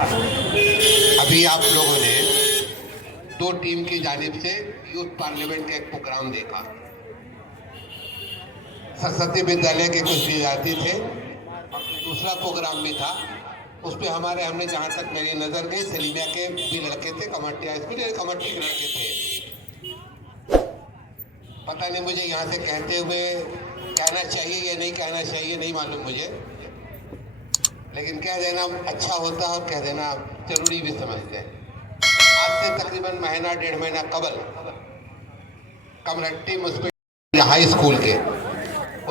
अभी आप लोगों ने दो टीम की जानिब से यूथ पार्लियामेंट का एक प्रोग्राम देखा। सरस्वती विद्यालय के कुछ विद्यार्थी थे और दूसरा प्रोग्राम भी था। उस पर हमने जहाँ तक मेरी नज़र गई सलीमिया के भी लड़के थे, कमट्टी हाई स्कूल कमट्टी के लड़के थे। पता नहीं मुझे यहाँ से कहते हुए कहना चाहिए या नहीं कहना चाहिए, नहीं मालूम मुझे, लेकिन कह देना अच्छा होता है और कह देना जरूरी भी समझते हैं। आज से तकरीबन महीना डेढ़ महीना कबल कमट्टी मुस्लिम हाई स्कूल के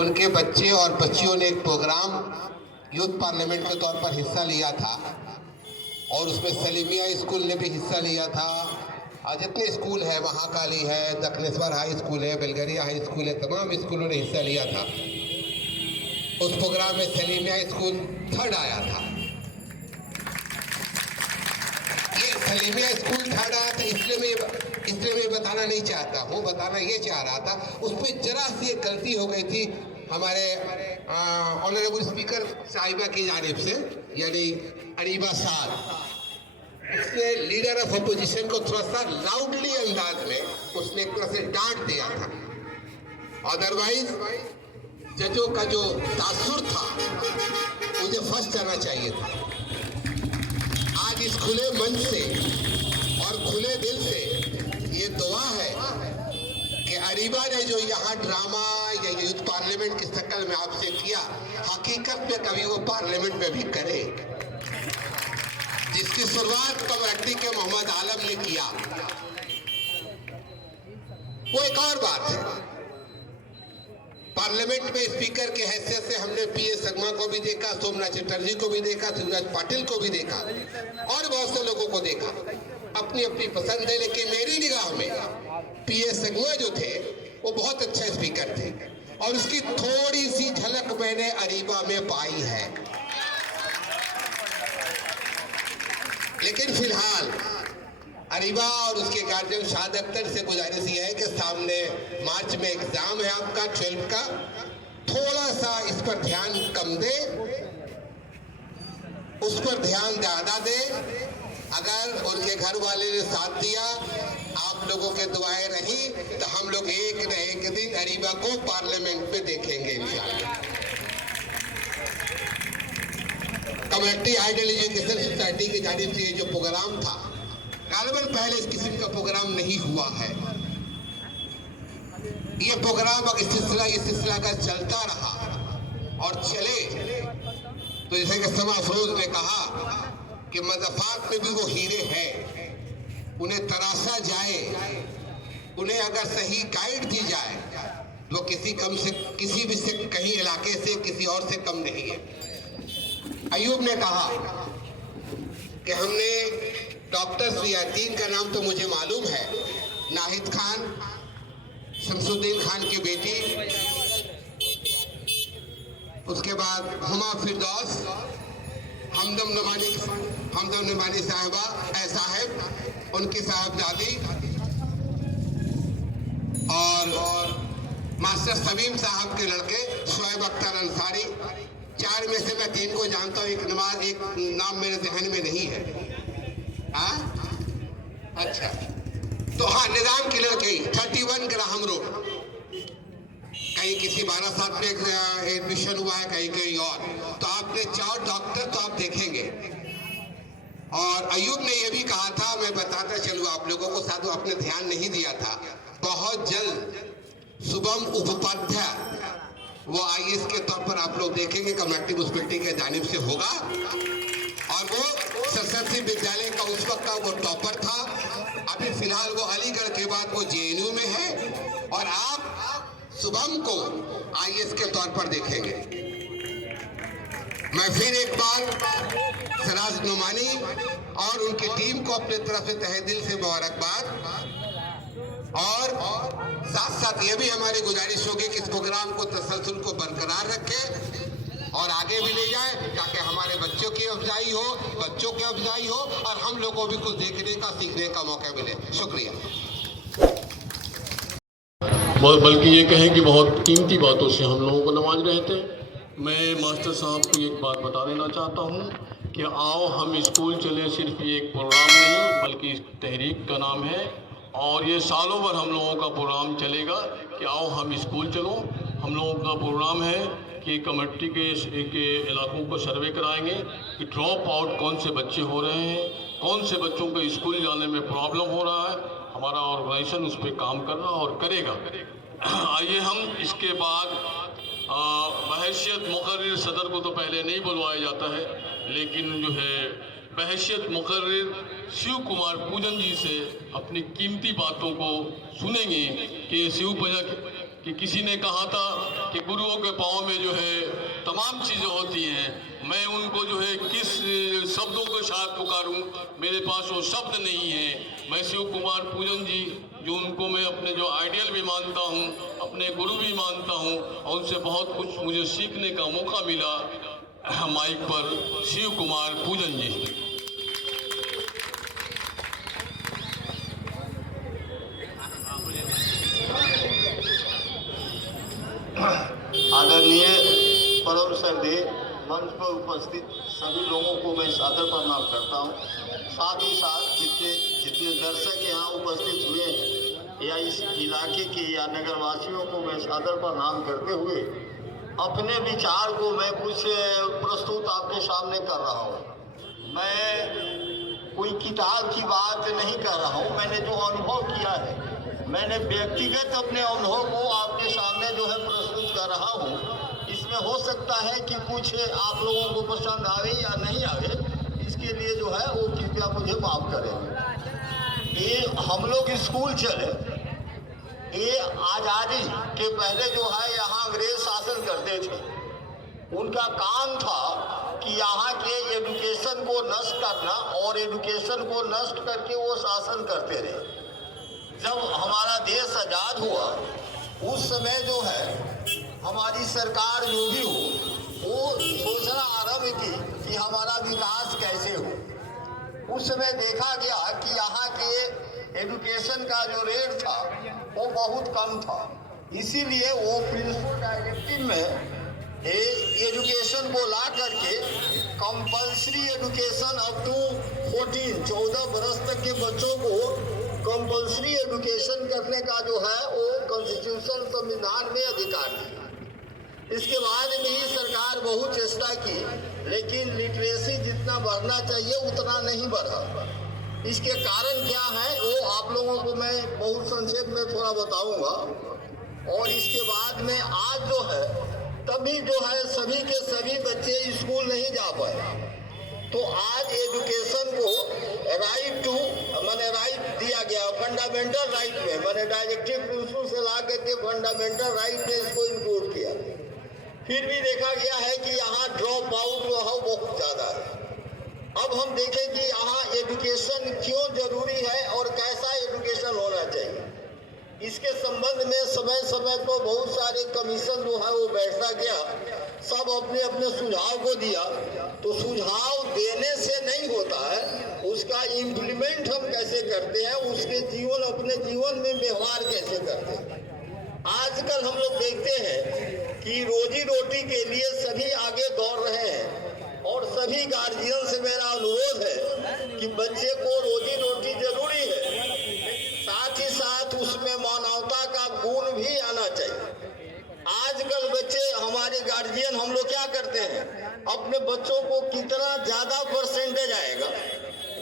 उनके बच्चे और बच्चियों ने एक प्रोग्राम यूथ पार्लियामेंट के तौर पर हिस्सा लिया था और उसमें सलीमिया स्कूल ने भी हिस्सा लिया था। और जितने स्कूल है, महाकाली है, दक्षिणेश्वर हाई स्कूल है, बेलगरिया हाई स्कूल है, तमाम स्कूलों ने हिस्सा लिया था। उस प्रोग्राम में सलीमिया स्कूल थर्ड आया था। ये सलीमिया स्कूल थर्ड आया था इसलिए मैं बताना नहीं चाहता हूँ, बताना ये चाह रहा था उसमें जरा सी एक गलती हो गई थी हमारे ऑनरेबल स्पीकर साहिबा की जानिब से, यानी अरीबा साहब। उसने लीडर ऑफ अपोजिशन को थोड़ा सा लाउडली अंदाज में उसने एक तरह से डांट दिया था। अदरवाइज जजों का जो तासुर था मुझे फर्स्ट आना चाहिए था। आज इस खुले मन से और खुले दिल से ये दुआ है कि अरीबा ने जो यहाँ ड्रामा या यूथ पार्लियामेंट की शक्ल में आपसे किया, हकीकत में कभी वो पार्लियामेंट में भी करे, जिसकी शुरुआत कमट्टी के मोहम्मद आलम ने किया। वो एक और बात है, पार्लियामेंट में स्पीकर के हैसियत से हमने पीए संगमा को भी देखा, सोमनाथ चटर्जी को भी देखा, शिवराज पाटिल को भी देखा और बहुत से लोगों को देखा। अपनी अपनी पसंद है, लेकिन मेरी निगाह में पीए संगमा जो थे वो बहुत अच्छा स्पीकर थे और उसकी थोड़ी सी झलक मैंने अरीबा में पाई है। लेकिन फिलहाल अरीबा और उसके गार्जियन शाद अख्तर से गुजारिश ये है कि सामने मार्च में एग्जाम है आपका 12 का, थोड़ा सा इस पर ध्यान कम दे, उस पर ध्यान ज्यादा दे। अगर उनके घर वाले ने साथ दिया, आप लोगों के दुआएं रही, तो हम लोग एक न एक दिन अरीबा को पार्लियामेंट में देखेंगे इंशाअल्लाह। कमट्टी आइडियल एजुकेशन सोसाइटी की जानिब से ये जो प्रोग्राम था, गालिबन पहले इस किस्म का प्रोग्राम नहीं हुआ है। ये प्रोग्राम अगर इस सिलसिला का चलता रहा और चले तो जैसे कि समा अफरोज ने कहा कि मज़ाफ़ात में भी वो हीरे हैं, उन्हें तराशा जाए, उन्हें अगर सही गाइड दी जाए तो किसी भी से कहीं इलाके से किसी और से कम नहीं है। अयूब ने कहा कि हमने डॉक्टर सियातीन का नाम तो मुझे मालूम है, नाहिद खान, शमसुद्दीन खान की बेटी, उसके बाद हुमा फिरदौस, हमदम नमानी साहब, उनकी साहबजादी और मास्टर समीम साहब के लड़के शोएब अख्तर अंसारी। 4 में से मैं 3 को जानता हूँ, एक नाम मेरे जहन में नहीं है। अच्छा, तो हाँ, निजाम की लड़की 31 ग्राहम रोड, कहीं किसी 12/7 में एडमिशन हुआ है, कहीं और। तो आपने 4 डॉक्टर तो आप देखेंगे। और अयूब ने यह भी कहा था, मैं बताता चलूँ आप लोगों को, साथ आपने ध्यान नहीं दिया था, बहुत जल्द शुभम उपाध्याय वो IAS के तौर पर आप लोग देखेंगे, कमट्टी म्यूनिसिपैलिटी के जानिब से होगा। और वो सरस्वती विद्यालय का उस वक्त का वो टॉपर था। अभी फिलहाल वो अलीगढ़ के बाद वो JNU में है और आप शुभम को IAS के तौर पर देखेंगे। मैं फिर एक बार सराज नुमानी और उनकी टीम को अपने तरफ से तहे दिल से मुबारकबाद, और साथ साथ ये भी हमारी गुजारिश होगी कि इस प्रोग्राम को तसलसल को बरकरार रखें और आगे भी ले जाए, ताकि हमारे बच्चों की अफजाई हो और हम लोगों को भी कुछ देखने का, सीखने का मौका मिले। शुक्रिया। बल्कि ये कहें कि बहुत कीमती बातों से हम लोगों को नवाज रहे थे। मैं मास्टर साहब को एक बात बता देना चाहता हूँ कि आओ हम स्कूल चले सिर्फ ये एक प्रोग्राम नहीं बल्कि इस तहरीक का नाम है और ये सालों भर हम लोगों का प्रोग्राम चलेगा कि आओ हम स्कूल चलो। हम लोगों का प्रोग्राम है कि कमेटी के इलाकों को सर्वे कराएंगे कि ड्रॉप आउट कौन से बच्चे हो रहे हैं, कौन से बच्चों को स्कूल जाने में प्रॉब्लम हो रहा है। हमारा ऑर्गेनाइजेशन उस पर काम कर रहा और करेगा। आइए हम इसके बाद बहैसियत मुकर्रिर सदर को तो पहले नहीं बुलवाया जाता है, लेकिन जो है बहैसियत मुकर्रिर शिव कुमार पूजन जी से अपनी कीमती बातों को सुनेंगे कि शिव पूजन कि किसी ने कहा था कि गुरुओं के पाँव में जो है तमाम चीज़ें होती हैं। मैं उनको जो है किस शब्दों के साथ पुकारूं, मेरे पास वो शब्द नहीं है। मैं शिव कुमार पूजन जी जो उनको मैं अपने जो आइडियल भी मानता हूं, अपने गुरु भी मानता हूं और उनसे बहुत कुछ मुझे सीखने का मौका मिला। माइक पर शिव कुमार पूजन जी। आदरणीय परम श्रद्धेय मंच पर उपस्थित सभी लोगों को मैं सादर प्रणाम करता हूं। साथ ही साथ जितने दर्शक यहाँ उपस्थित हुए हैं या इस इलाके के या नगरवासियों को मैं सादर प्रणाम करते हुए अपने विचार को मैं कुछ प्रस्तुत आपके सामने कर रहा हूँ। मैं कोई किताब की बात नहीं कर रहा हूँ। मैंने जो अनुभव किया है, मैंने व्यक्तिगत अपने अनुभव को आपके सामने जो है प्रस्तुत कर रहा हूँ। इसमें हो सकता है कि कुछ आप लोगों को पसंद आवे या नहीं आवे, इसके लिए जो है वो कृपया मुझे माफ करें। ये हम लोग स्कूल चले, ये आज़ादी के पहले जो है यहाँ अंग्रेज शासन करते थे। उनका काम था कि यहाँ के एजुकेशन को नष्ट करना और एजुकेशन को नष्ट करके वो शासन करते रहे। जब हमारा देश आज़ाद हुआ उस समय जो है हमारी सरकार जो भी हो वो सोचना आरंभ की कि हमारा विकास कैसे हो। उस समय देखा गया कि यहाँ के एजुकेशन का जो रेट था वो बहुत कम था। इसीलिए वो प्रिंसिपल डायरेक्टिव में एजुकेशन को ला करके कंपल्सरी एजुकेशन अप टू 14 बरस तक के बच्चों को कंपल्सरी एजुकेशन करने का जो है वो कॉन्स्टिट्यूशन संविधान में अधिकार है। इसके बाद में ही सरकार बहुत चेष्टा की, लेकिन लिटरेसी जितना बढ़ना चाहिए उतना नहीं बढ़ा। इसके कारण क्या है वो आप लोगों को मैं बहुत संक्षेप में थोड़ा बताऊंगा। और इसके बाद में आज जो है तभी जो है सभी के सभी बच्चे स्कूल नहीं जा पाए। तो आज एजुकेशन को राइट दिया गया, फंडामेंटल राइट में, मैंने डायरेक्टिव प्रिंसिपल से ला करके फंडामेंटल राइट में इसको इंक्लूड किया। फिर भी देखा गया है कि यहाँ ड्रॉप आउट जो है बहुत ज़्यादा है। अब हम देखें कि यहाँ एजुकेशन क्यों जरूरी है और कैसा एजुकेशन होना चाहिए। इसके संबंध में समय समय पर बहुत सारे कमीशन जो है वो बैठा गया, सब अपने अपने सुझाव को दिया। तो सुझाव देने से नहीं होता है, उसका इम्प्लीमेंट हम कैसे करते हैं, उसके अपने जीवन में व्यवहार कैसे करते हैं। आजकल हम लोग देखते हैं कि रोजी रोटी के लिए सभी आगे दौड़ रहे हैं और सभी गार्जियन से मेरा अनुरोध है कि बच्चे को रोजी रोटी जरूरी है, साथ ही साथ उसमें मानवता का गुण भी आना चाहिए। आजकल बच्चे हमारे गार्जियन हम लोग क्या करते हैं, अपने बच्चों को कितना ज़्यादा परसेंटेज आएगा,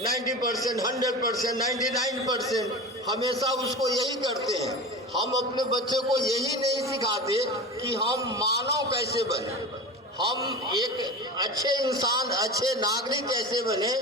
90%, 100%, 99%, हमेशा उसको यही करते हैं। हम अपने बच्चे को यही नहीं सिखाते कि हम मानव कैसे बने, हम एक अच्छे इंसान, अच्छे नागरिक कैसे बने।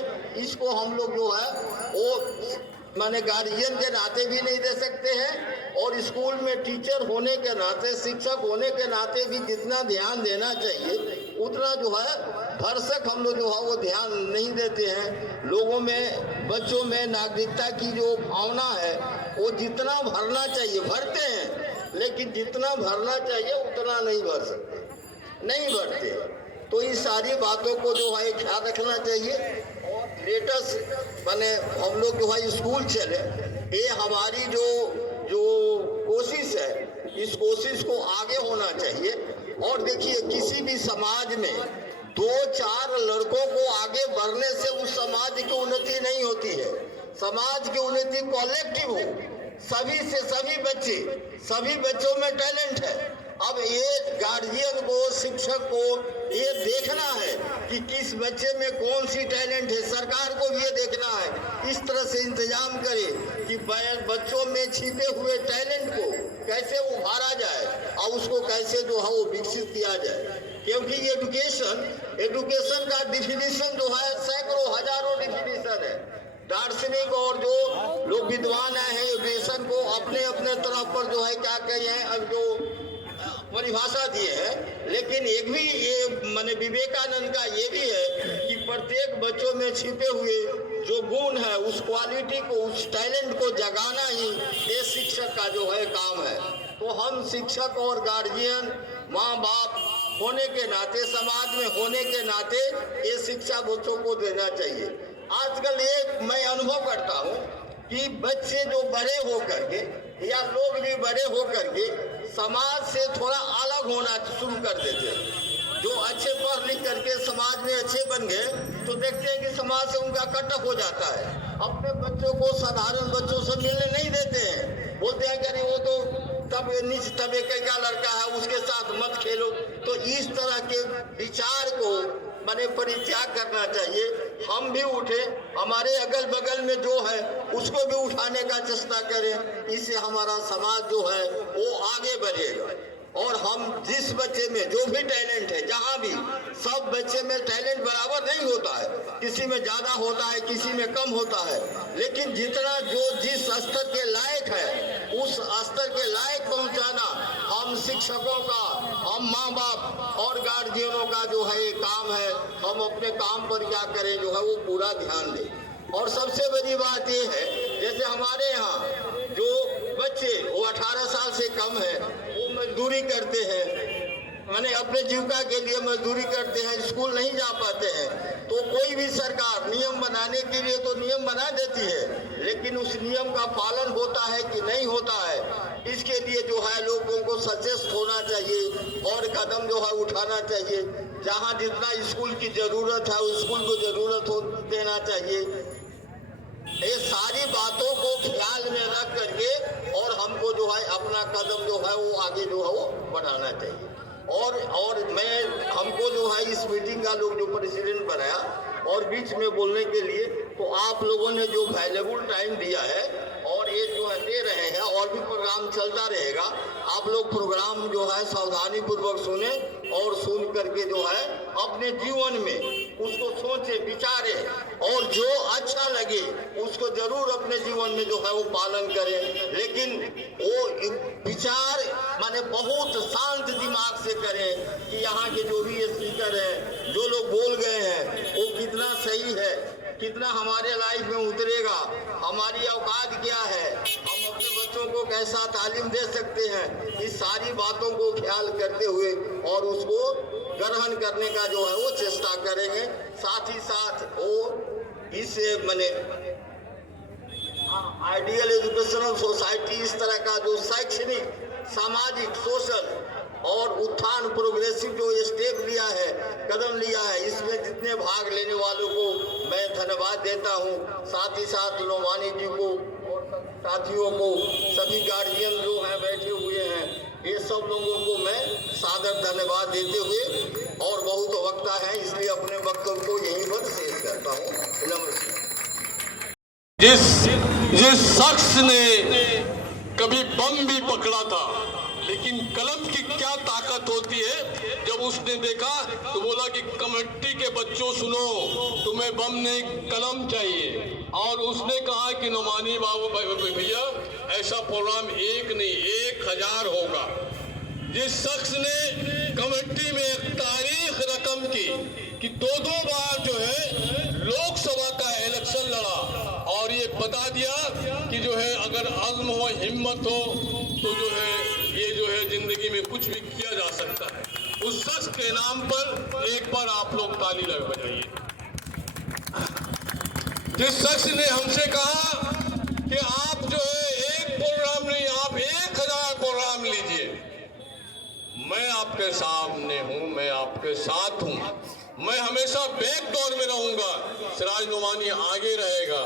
इसको हम लोग जो है वो माने गार्जियन के नाते भी नहीं दे सकते हैं और स्कूल में टीचर होने के नाते, शिक्षक होने के नाते भी जितना ध्यान देना चाहिए उतना जो है भरसक हम लोग जो है वो ध्यान नहीं देते हैं। लोगों में, बच्चों में नागरिकता की जो भावना है वो जितना भरना चाहिए भरते हैं, लेकिन जितना भरना चाहिए उतना नहीं भर सकते, नहीं भरते। तो इस सारी बातों को जो है ख्याल रखना चाहिए। लेटेस्ट माने हम लोग जो है स्कूल चले, ये हमारी जो कोशिश है, इस कोशिश को आगे होना चाहिए। और देखिए, किसी भी समाज में 2-4 लड़कों को आगे बढ़ने से उस समाज की उन्नति नहीं होती है। समाज की उन्नति कलेक्टिव हो, सभी से सभी बच्चों में टैलेंट है। अब ये गार्जियन को, शिक्षक को ये देखना है कि किस बच्चे में कौन सी टैलेंट है। सरकार को भी ये देखना है, इस तरह से इंतजाम करे कि बच्चों में छिपे हुए टैलेंट को कैसे उभारा जाए और उसको कैसे जो है वो विकसित किया जाए। क्योंकि एजुकेशन का डिफिनीशन जो है सैकड़ों हजारों डिफिनीशन है। दार्शनिक और जो लोग विद्वान हैं एजुकेशन को अपने अपने तरफ पर जो है क्या कहे हैं, अब जो परिभाषा दिए हैं, लेकिन एक भी ये माने विवेकानंद का ये भी है कि प्रत्येक बच्चों में छिपे हुए जो गुण है, उस क्वालिटी को, उस टैलेंट को जगाना ही ये शिक्षक का जो है काम है। तो हम शिक्षक और गार्जियन, माँ बाप होने के नाते, समाज में होने के नाते ये शिक्षा बच्चों को देना चाहिए। आजकल ये मैं अनुभव करता हूँ कि बच्चे जो बड़े होकर के या लोग भी बड़े होकर के समाज से थोड़ा अलग होना शुरू कर देते हैं। जो अच्छे पढ़ लिख करके समाज में अच्छे बन गए तो देखते हैं कि समाज से उनका कटअप हो जाता है। अपने बच्चों को साधारण बच्चों से मिलने नहीं देते हैं, बोलते हैं कि वो तो तब नीच तबके का लड़का है, उसके साथ मत खेलो। तो इस तरह के विचार को माने परित्याग करना चाहिए। हम भी उठे, हमारे अगल बगल में जो है उसको भी उठाने का चेष्टा करें। इससे हमारा समाज जो है वो आगे बढ़ेगा। और हम जिस बच्चे में जो भी टैलेंट है, जहाँ भी, सब बच्चे में टैलेंट बराबर नहीं होता है, किसी में ज़्यादा होता है, किसी में कम होता है। लेकिन जितना जो जिस स्तर के लायक है उस स्तर के लायक पहुँचाना हम शिक्षकों का, हम माँ बाप और गार्जियनों का जो है ये काम है। हम अपने काम पर क्या करें जो है वो पूरा ध्यान दें। और सबसे बड़ी बात ये है, जैसे हमारे यहाँ जो बच्चे वो 18 साल से कम है वो मजदूरी करते हैं, माने अपने जीविका के लिए मजदूरी करते हैं, स्कूल नहीं जा पाते हैं। तो कोई भी सरकार नियम बनाने के लिए तो नियम बना देती है, लेकिन उस नियम का पालन होता है कि नहीं होता है, इसके लिए जो है लोगों को सचेत होना चाहिए और कदम जो है उठाना चाहिए। जहाँ जितना स्कूल की जरूरत है उस स्कूल को जरूरत हो देना चाहिए। ये सारी बातों को ख्याल में रख करके और हमको जो है अपना कदम जो है वो आगे जो है वो बढ़ाना चाहिए। और हमको जो है इस मीटिंग का लोग जो प्रेसिडेंट बनाया और बीच में बोलने के लिए, तो आप लोगों ने जो वैल्यूएबल टाइम दिया है और ये जो है दे रहे हैं, और भी प्रोग्राम चलता रहेगा। आप लोग प्रोग्राम जो है सावधानी पूर्वक सुने और सुन करके जो है अपने जीवन में उसको सोचे, विचारे और जो अच्छा लगे उसको जरूर अपने जीवन में जो है वो पालन करें। लेकिन वो विचार माने बहुत शांत दिमाग से करें कि यहाँ के जो भी स्पीकर हैं, जो लोग बोल गए हैं वो कितना सही है, कितना हमारे लाइफ में उतरेगा, हमारी औकात क्या है, हम अपने बच्चों को कैसा तालीम दे सकते हैं। इस सारी बातों को ख्याल करते हुए और उसको ग्रहण करने का जो है वो चेष्टा करेंगे। साथ ही साथ वो इस माने आइडियल एजुकेशनल सोसाइटी, इस तरह का जो शैक्षणिक, सामाजिक, सोशल और उत्थान प्रोग्रेसिव जो स्टेप लिया है, कदम लिया है, इसमें जितने भाग लेने वालों को मैं धन्यवाद देता हूँ। साथ ही साथ लोमानी जी को और साथियों को, सभी गार्जियन जो हैं बैठे हुए हैं, ये सब लोगों को मैं सादर धन्यवाद देते हुए, और बहुत वक्ता है इसलिए अपने वक्तव्य को यहीं पर शेष करता हूँ। जिस शख्स ने कभी बम भी पकड़ा था, लेकिन कलम की क्या ताकत होती है, जब उसने देखा तो बोला कि कमेटी के बच्चों सुनो, तुम्हें बम नहीं कलम चाहिए। और उसने कहा कि नोमानी बाबू भैया ऐसा प्रोग्राम एक नहीं 1000 होगा। जिस शख्स ने कमेटी में एक तारीख रकम की कि 2-2 बार जो है लोकसभा का इलेक्शन लड़ा और ये बता दिया कि जो है अगर अज़्म हो, हिम्मत हो तो जो है ये जो है जिंदगी में कुछ भी किया जा सकता है। उस शख्स के नाम पर एक बार आप लोग ताली बजाइए। जिस शख्स ने हमसे कहा कि आप जो है एक प्रोग्राम नहीं, आप 1000 प्रोग्राम लीजिए। मैं आपके सामने हूँ, मैं आपके साथ हूँ, मैं हमेशा बैक डोर में रहूंगा, सिराज नुमानी आगे रहेगा।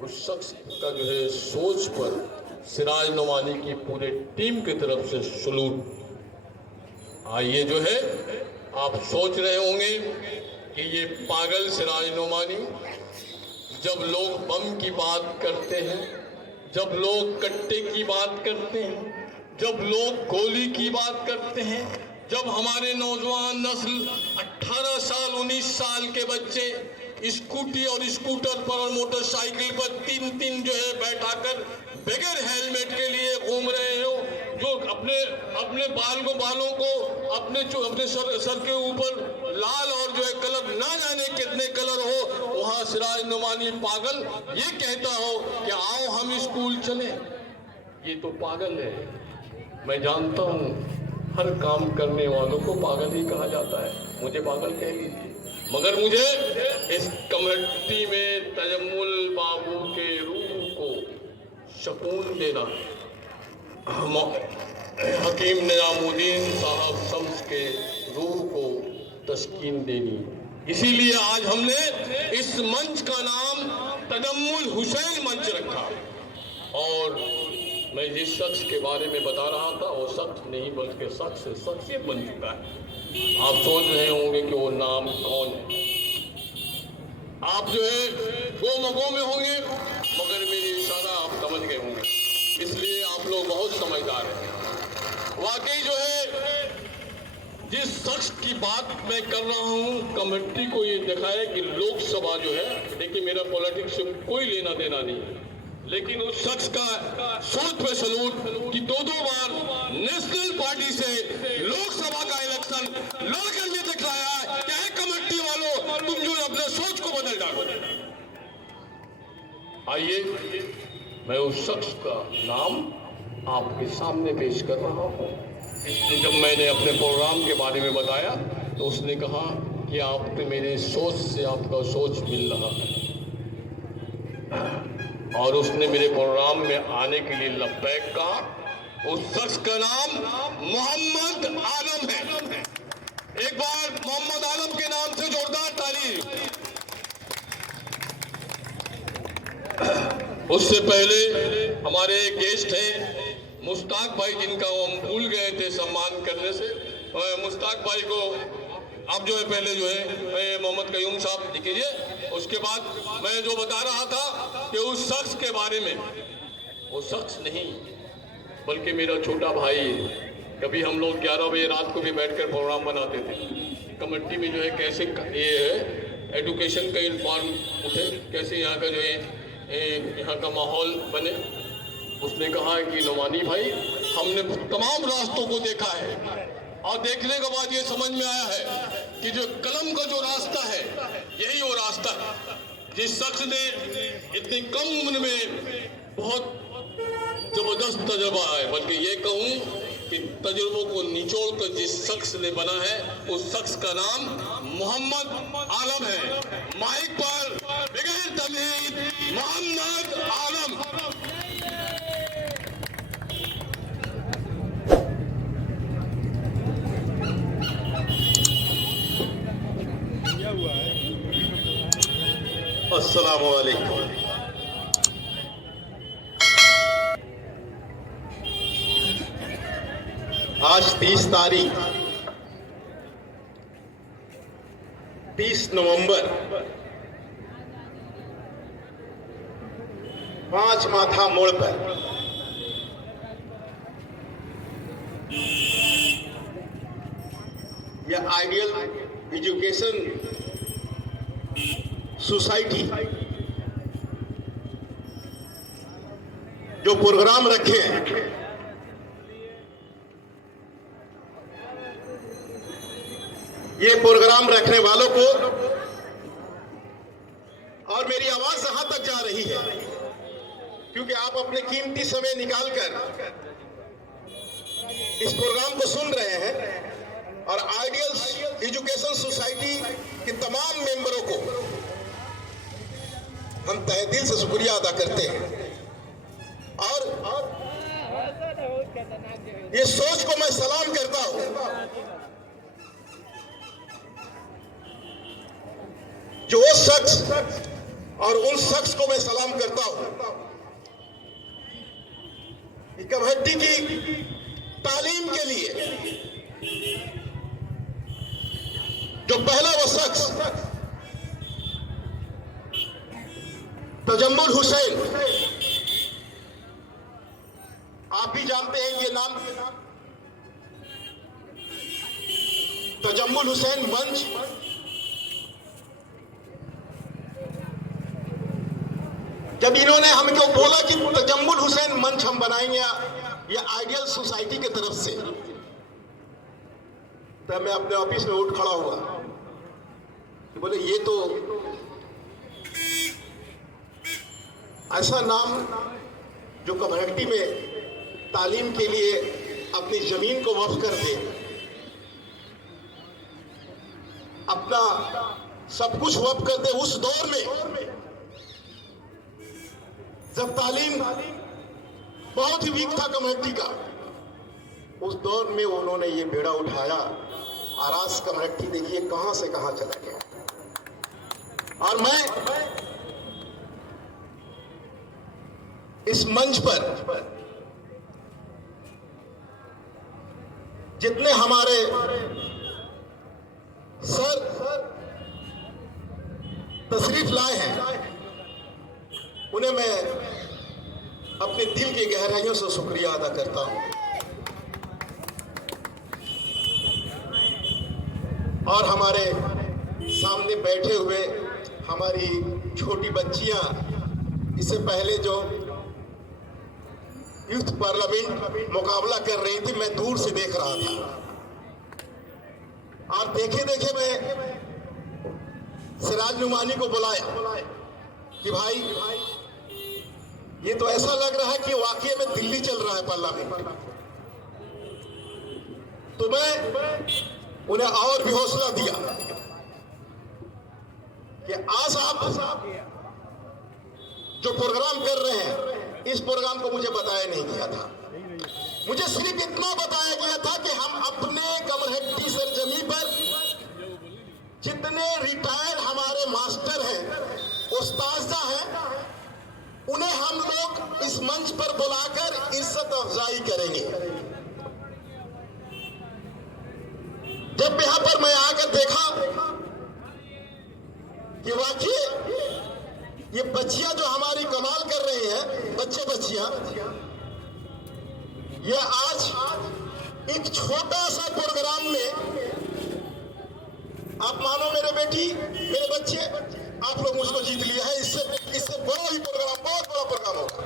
उस शख्स का जो है सोच पर सिराज नुमानी की पूरे टीम की तरफ से सलूट। आइए जो है आप सोच रहे होंगे कि ये पागल सिराज नुमानी, जब लोग बम की बात करते हैं, जब लोग कट्टे की बात करते हैं, जब लोग गोली की बात करते हैं, जब हमारे नौजवान नस्ल 18 साल 19 साल के बच्चे स्कूटी और स्कूटर पर और मोटरसाइकिल पर तीन जो है बैठाकर बगैर हेलमेट के लिए घूम रहे हो, जो अपने बालों को अपने सर के ऊपर लाल और जो है कलर ना जाने कितने कलर हो, वहां सिराज नुमानी पागल ये कहता हो कि आओ हम स्कूल चले। ये तो पागल है। मैं जानता हूँ हर काम करने वालों को पागल ही कहा जाता है, मुझे पागल कह लीजिए, मगर मुझे इस कमेटी में तजम्मुल बाबू के रूह को सुकून देना, हकीम निजामुद्दीन साहब शम्स के रूह को तस्कीन देनी, इसीलिए आज हमने इस मंच का नाम तजम्मुल हुसैन मंच रखा। और मैं जिस शख्स के बारे में बता रहा था वो शख्स नहीं बल्कि शख्सियत बन चुका है। आप सोच रहे होंगे कि वो नाम कौन है। आप जो है गो मगो में होंगे, मगर मेरी इशारा आप समझ गए होंगे, इसलिए आप लोग बहुत समझदार हैं। वाकई जो है जिस शख्स की बात मैं कर रहा हूँ, कमेटी को ये दिखाया कि लोकसभा जो है, देखिए मेरा पॉलिटिक्स से कोई लेना देना नहीं है, लेकिन उस शख्स का सोच पे सलूट कि दो बार नेशनल पार्टी से लोकसभा का इलेक्शन लड़कर ये दिखलाया है कि कमेटी वालों तुम जो अपने सोच को बदल डालो। आइए मैं उस शख्स का नाम आपके सामने पेश कर रहा हूँ। इसलिए जब मैंने अपने प्रोग्राम के बारे में बताया तो उसने कहा कि आपके मेरे सोच से आपका सोच मिल रहा है, और उसने मेरे प्रोग्राम में आने के लिए लब्बैक कहा। उस शख्स का नाम मोहम्मद आलम है। एक बार मोहम्मद आलम के नाम से जोरदार ताली। उससे पहले हमारे गेस्ट हैं मुश्ताक भाई, जिनका हम भूल गए थे सम्मान करने से। मुश्ताक भाई को अब जो है पहले जो है मोहम्मद कयूम साहब लिखिए। उसके बाद मैं जो बता रहा था कि उस शख्स के बारे में, वो शख्स नहीं बल्कि मेरा छोटा भाई। कभी हम लोग 11 बजे रात को भी बैठकर प्रोग्राम बनाते थे। कमेटी में जो है कैसे ये है एजुकेशन का इन्फॉर्म उठे, कैसे यहाँ का जो है यहाँ का माहौल बने। उसने कहा कि नुमानी भाई, हमने तमाम रास्तों को देखा है और देखने के बाद ये समझ में आया है कि जो कलम का जो रास्ता है यही वो रास्ता है। जिस शख्स ने इतनी कम उम्र में बहुत जबरदस्त तजुर्बा है, बल्कि ये कहूँ कि तजुर्बों को निचोड़ कर जिस शख्स ने बना है, उस शख्स का नाम मोहम्मद आलम है। माइक पर बगैर तमहीद मोहम्मद आलम। अस्सलामु अलैकुम। आज 30 तारीख 30 नवंबर 5 माथा मोड़ पर यह आइडियल एजुकेशन सोसाइटी जो प्रोग्राम रखे हैं, ये प्रोग्राम रखने वालों को, और मेरी आवाज यहां तक जा रही है क्योंकि आप अपने कीमती समय निकालकर इस प्रोग्राम को सुन रहे हैं, और आइडियल एजुकेशन सोसाइटी के तमाम मेंबरों को हम तहे दिल से शुक्रिया अदा करते हैं। और ये सोच को मैं सलाम करता हूं। जो वो शख्स और उन शख्स को मैं सलाम करता हूं कि कबड्डी की तालीम के लिए जो पहला वो शख्स तजम्मुल हुसैन, आप भी जानते हैं ये नाम, तजम्मुल हुसैन मंच जब इन्होंने हमको बोला कि तजम्मुल हुसैन मंच हम बनाएंगे या आइडियल सोसाइटी की तरफ से, तो मैं अपने ऑफिस में उठ खड़ा हुआ कि बोले ये तो ऐसा नाम जो कम्युनिटी में तालीम के लिए अपनी जमीन को वक्फ कर दे, अपना सब कुछ वक्फ कर दे, उस दौर में जब तालीम बहुत ही वीक था कम्युनिटी का, उस दौर में उन्होंने ये बेड़ा उठाया और आज कम्युनिटी देखिए कहां से कहां चला गया। और मैं इस मंच पर जितने हमारे सर तशरीफ लाए हैं, उन्हें मैं अपने दिल की गहराइयों से शुक्रिया अदा करता हूं। और हमारे सामने बैठे हुए हमारी छोटी बच्चियां, इससे पहले जो यूथ पार्लियामेंट मुकाबला कर रही थी, मैं दूर से देख रहा था और देखे देखे मैं सिराज नुमानी को बुलाया कि भाई ये तो ऐसा लग रहा है कि वाकई में दिल्ली चल रहा है पार्लियामेंट। तो मैं उन्हें और भी हौसला दिया कि आज आप जो प्रोग्राम कर रहे हैं, इस प्रोग्राम को मुझे बताया नहीं गया था। मुझे सिर्फ इतना बताया गया था कि हम अपने कमरहट्टी सरजमी पर जितने रिटायर्ड हमारे मास्टर हैं, उस्ताज़ा हैं, उन्हें हम लोग इस मंच पर बुलाकर इज्जत अफजाई करेंगे। जब यहां पर मैं आकर देखा कि वाकई ये बच्चियां जो हमारी कमाल कर रही हैं, बच्चियां, ये आज एक छोटा सा प्रोग्राम में, आप मानो मेरे बेटी, मेरे बच्चे, आप लोग मुझको जीत लिया है। इससे बड़ा ही प्रोग्राम, बहुत बड़ा प्रोग्राम होगा।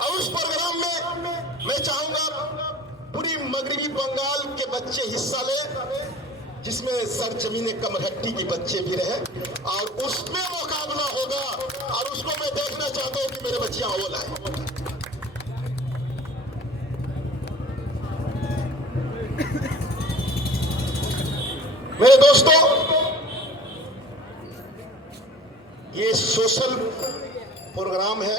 और उस प्रोग्राम में मैं चाहूंगा पूरी मगरबी बंगाल के बच्चे हिस्सा लें, जिसमें सरजमीने कमरहट्टी के बच्चे भी रहे, और उसमें मुकाबला होगा। और उसको मैं देखना चाहता हूं कि मेरे बच्चियां अव्वल आए। मेरे दोस्तों, ये सोशल प्रोग्राम है।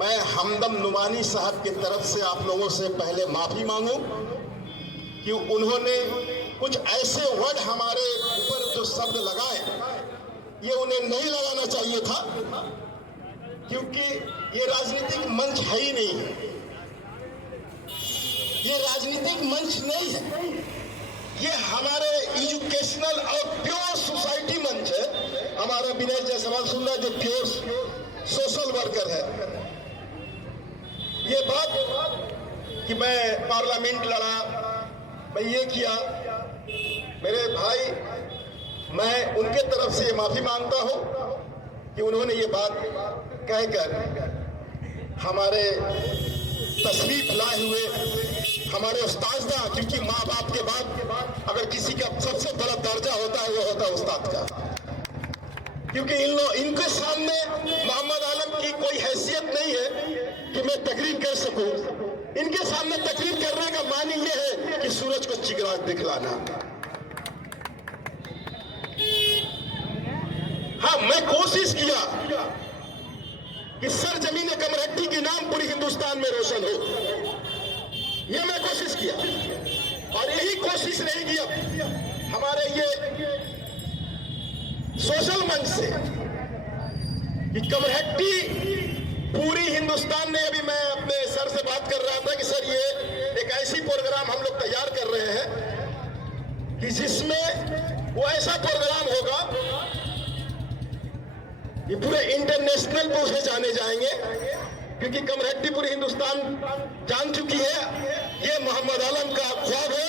मैं हमदम नुमानी साहब की तरफ से आप लोगों से पहले माफी मांगू कि उन्होंने कुछ ऐसे वर्ड हमारे ऊपर जो शब्द लगाए, ये उन्हें नहीं लगाना चाहिए था, क्योंकि ये राजनीतिक मंच है ही नहीं है। ये राजनीतिक मंच नहीं है, ये हमारे एजुकेशनल और प्योर सोसाइटी मंच है। हमारा विनय जायसवाल सुन रहा है, जो प्योर सोशल वर्कर है। ये बात कि मैं पार्लियामेंट लड़ा, मैं ये किया, मेरे भाई, मैं उनके तरफ से ये माफी मांगता हूं कि उन्होंने ये बात कहकर हमारे तशरीफ लाए हुए हमारे उस्ताद, क्योंकि माँ बाप के बाद अगर किसी का सबसे बड़ा दर्जा होता है, वो होता है उस्ताद का। क्योंकि इनके सामने मोहम्मद आलम की कोई हैसियत नहीं है कि मैं तकरीर कर सकूं। इनके सामने तकरीर करने का मानी ये है कि सूरज को चिराग दिखलाना। हाँ, मैं कोशिश किया कि सरजमीन कमरहट्टी के नाम पूरी हिंदुस्तान में रोशन हो। ये मैं कोशिश किया और यही कोशिश रहेगी अब हमारे ये सोशल मंच से कि कमरहट्टी पूरी हिंदुस्तान ने, अभी मैं अपने सर से बात कर रहा था कि सर ये एक ऐसी प्रोग्राम हम लोग तैयार कर रहे हैं कि जिसमें वो ऐसा प्रोग्राम होगा कि पूरे इंटरनेशनल पे उसे जाने जाएंगे, क्योंकि कमरहट्टी पूरी हिंदुस्तान जान चुकी है। ये मोहम्मद आलम का ख्वाब है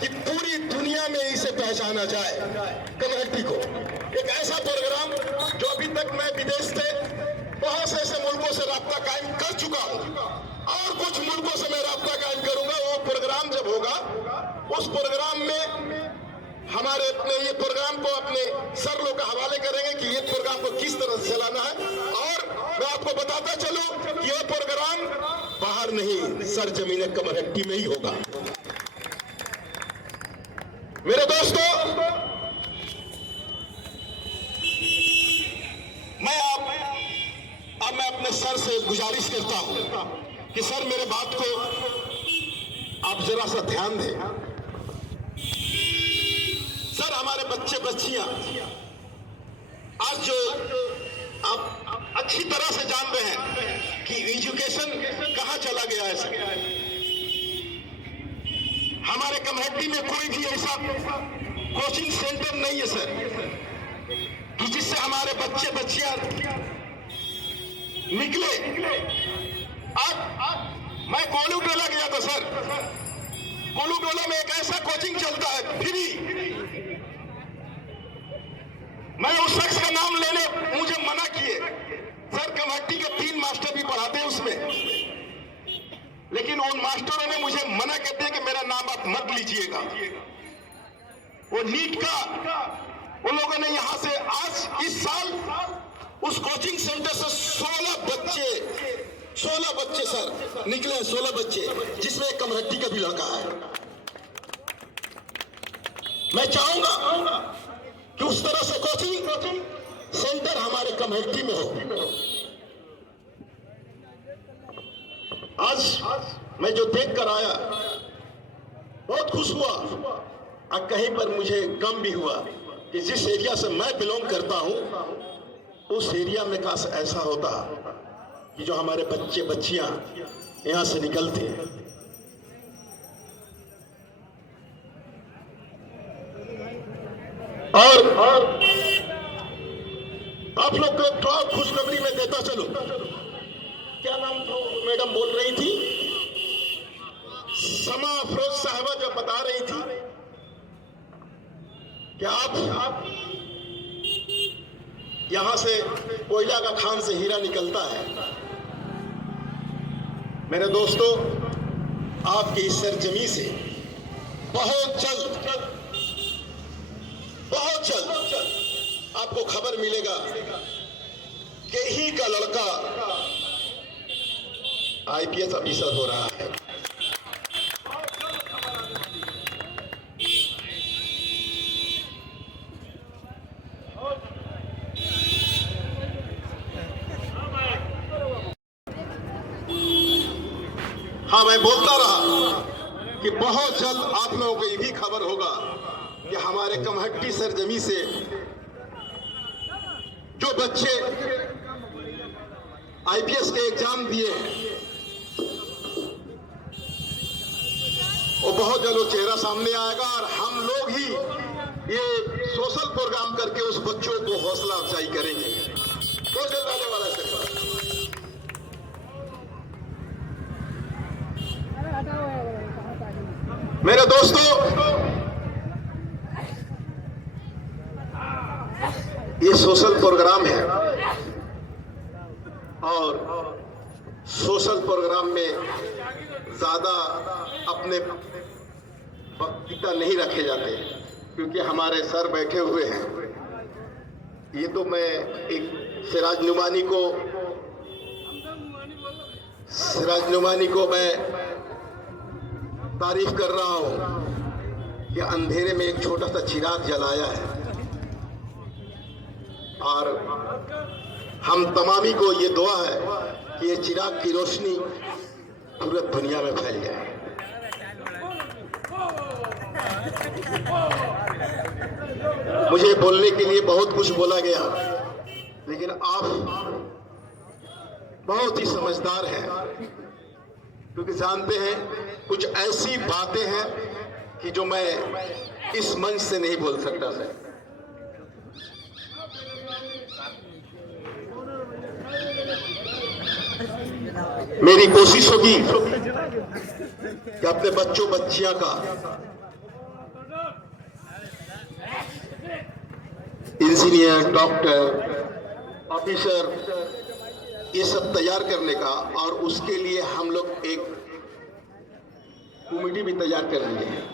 कि पूरी दुनिया में इसे पहचाना जाए कमरहट्टी को। एक ऐसा प्रोग्राम जो अभी तक मैं विदेश से बहुत से ऐसे मुल्कों से राब्ता कायम कर चुका हूं और कुछ मुल्कों से मैं राब्ता कायम करूंगा। वो प्रोग्राम जब होगा उस प्रोग्राम में हमारे अपने ये प्रोग्राम को अपने सर लोग का हवाले करेंगे कि ये प्रोग्राम को किस तरह से चलाना है। और मैं आपको बताता चलूं कि ये प्रोग्राम बाहर नहीं, सर जमीन कमरहट्टी में ही होगा। मेरे दोस्तों, मैं अपने सर से गुजारिश करता हूं कि सर मेरे बात को आप जरा सा ध्यान दें। सर हमारे बच्चे बच्चियां आज जो आप अच्छी तरह से जान रहे हैं कि एजुकेशन कहां चला गया है सर। हमारे कमरहट्टी में कोई भी ऐसा कोचिंग सेंटर नहीं है सर कि जिससे हमारे बच्चे बच्चियां निकले। आज मैं कोलू टोला गया था सर, कोलू टोला में एक ऐसा कोचिंग चलता है फ्री। मैं उस शख्स का नाम लेने मुझे मना किए सर, कमरहट्टी के 3 मास्टर भी पढ़ाते हैं उसमें, लेकिन उन मास्टरों ने मुझे मना कर दिया कि मेरा नाम आप मत लीजिएगा। वो नीट का उन लोगों ने यहां से आज इस साल उस कोचिंग सेंटर से 16 बच्चे सर निकले, 16 बच्चे, जिसमें एक कमरहट्टी का भी लड़का है। मैं चाहूंगा कि उस तरह से कोचिंग सेंटर हमारे कमरहट्टी में हो। आज मैं जो देख कर आया बहुत खुश हुआ और कहीं पर मुझे गम भी हुआ कि जिस एरिया से मैं बिलोंग करता हूं उस एरिया में काश ऐसा होता कि जो हमारे बच्चे बच्चियां यहां से निकलते हैं। और आप लोग को एक और खुशखबरी में देता चलो। क्या नाम था मैडम बोल रही थी, समा अफरोज साहबा जो बता रही थी कि आप यहां से कोयला का खान से हीरा निकलता है। मेरे दोस्तों, आपकी इस सरजमी से बहुत जल्द आपको खबर मिलेगा कि ही का लड़का IPS ऑफिसर हो रहा है। हाँ, मैं बोलता रहा कि बहुत जल्द आप लोगों को ये भी खबर होगा कि हमारे कमरहट्टी सरजमी से जो बच्चे IPS के एग्जाम दिए हैं वो बहुत जल्द वो चेहरा सामने आएगा और हम लोग ही ये सोशल प्रोग्राम करके उस बच्चों को हौसला अफजाई करेंगे। बहुत जल्द आने वाला है सरकार। मेरे दोस्तों, ये सोशल प्रोग्राम है और सोशल प्रोग्राम में ज्यादा अपने वक्तव्य नहीं रखे जाते क्योंकि हमारे सर बैठे हुए हैं। ये तो मैं एक सिराज नुमानी को मैं तारीफ कर रहा हूं कि अंधेरे में एक छोटा सा चिराग जलाया है और हम तमामी को ये दुआ है कि ये चिराग की रोशनी पूरी दुनिया में फैल जाए। मुझे बोलने के लिए बहुत कुछ बोला गया, लेकिन आप बहुत ही समझदार हैं, क्योंकि जानते हैं कुछ ऐसी बातें हैं कि जो मैं इस मंच से नहीं बोल सकता सर। मेरी कोशिश होगी कि अपने बच्चों बच्चियां का इंजीनियर, डॉक्टर, ऑफिसर ये सब तैयार करने का, और उसके लिए हम लोग एक कमेटी भी तैयार कर लिए हैं।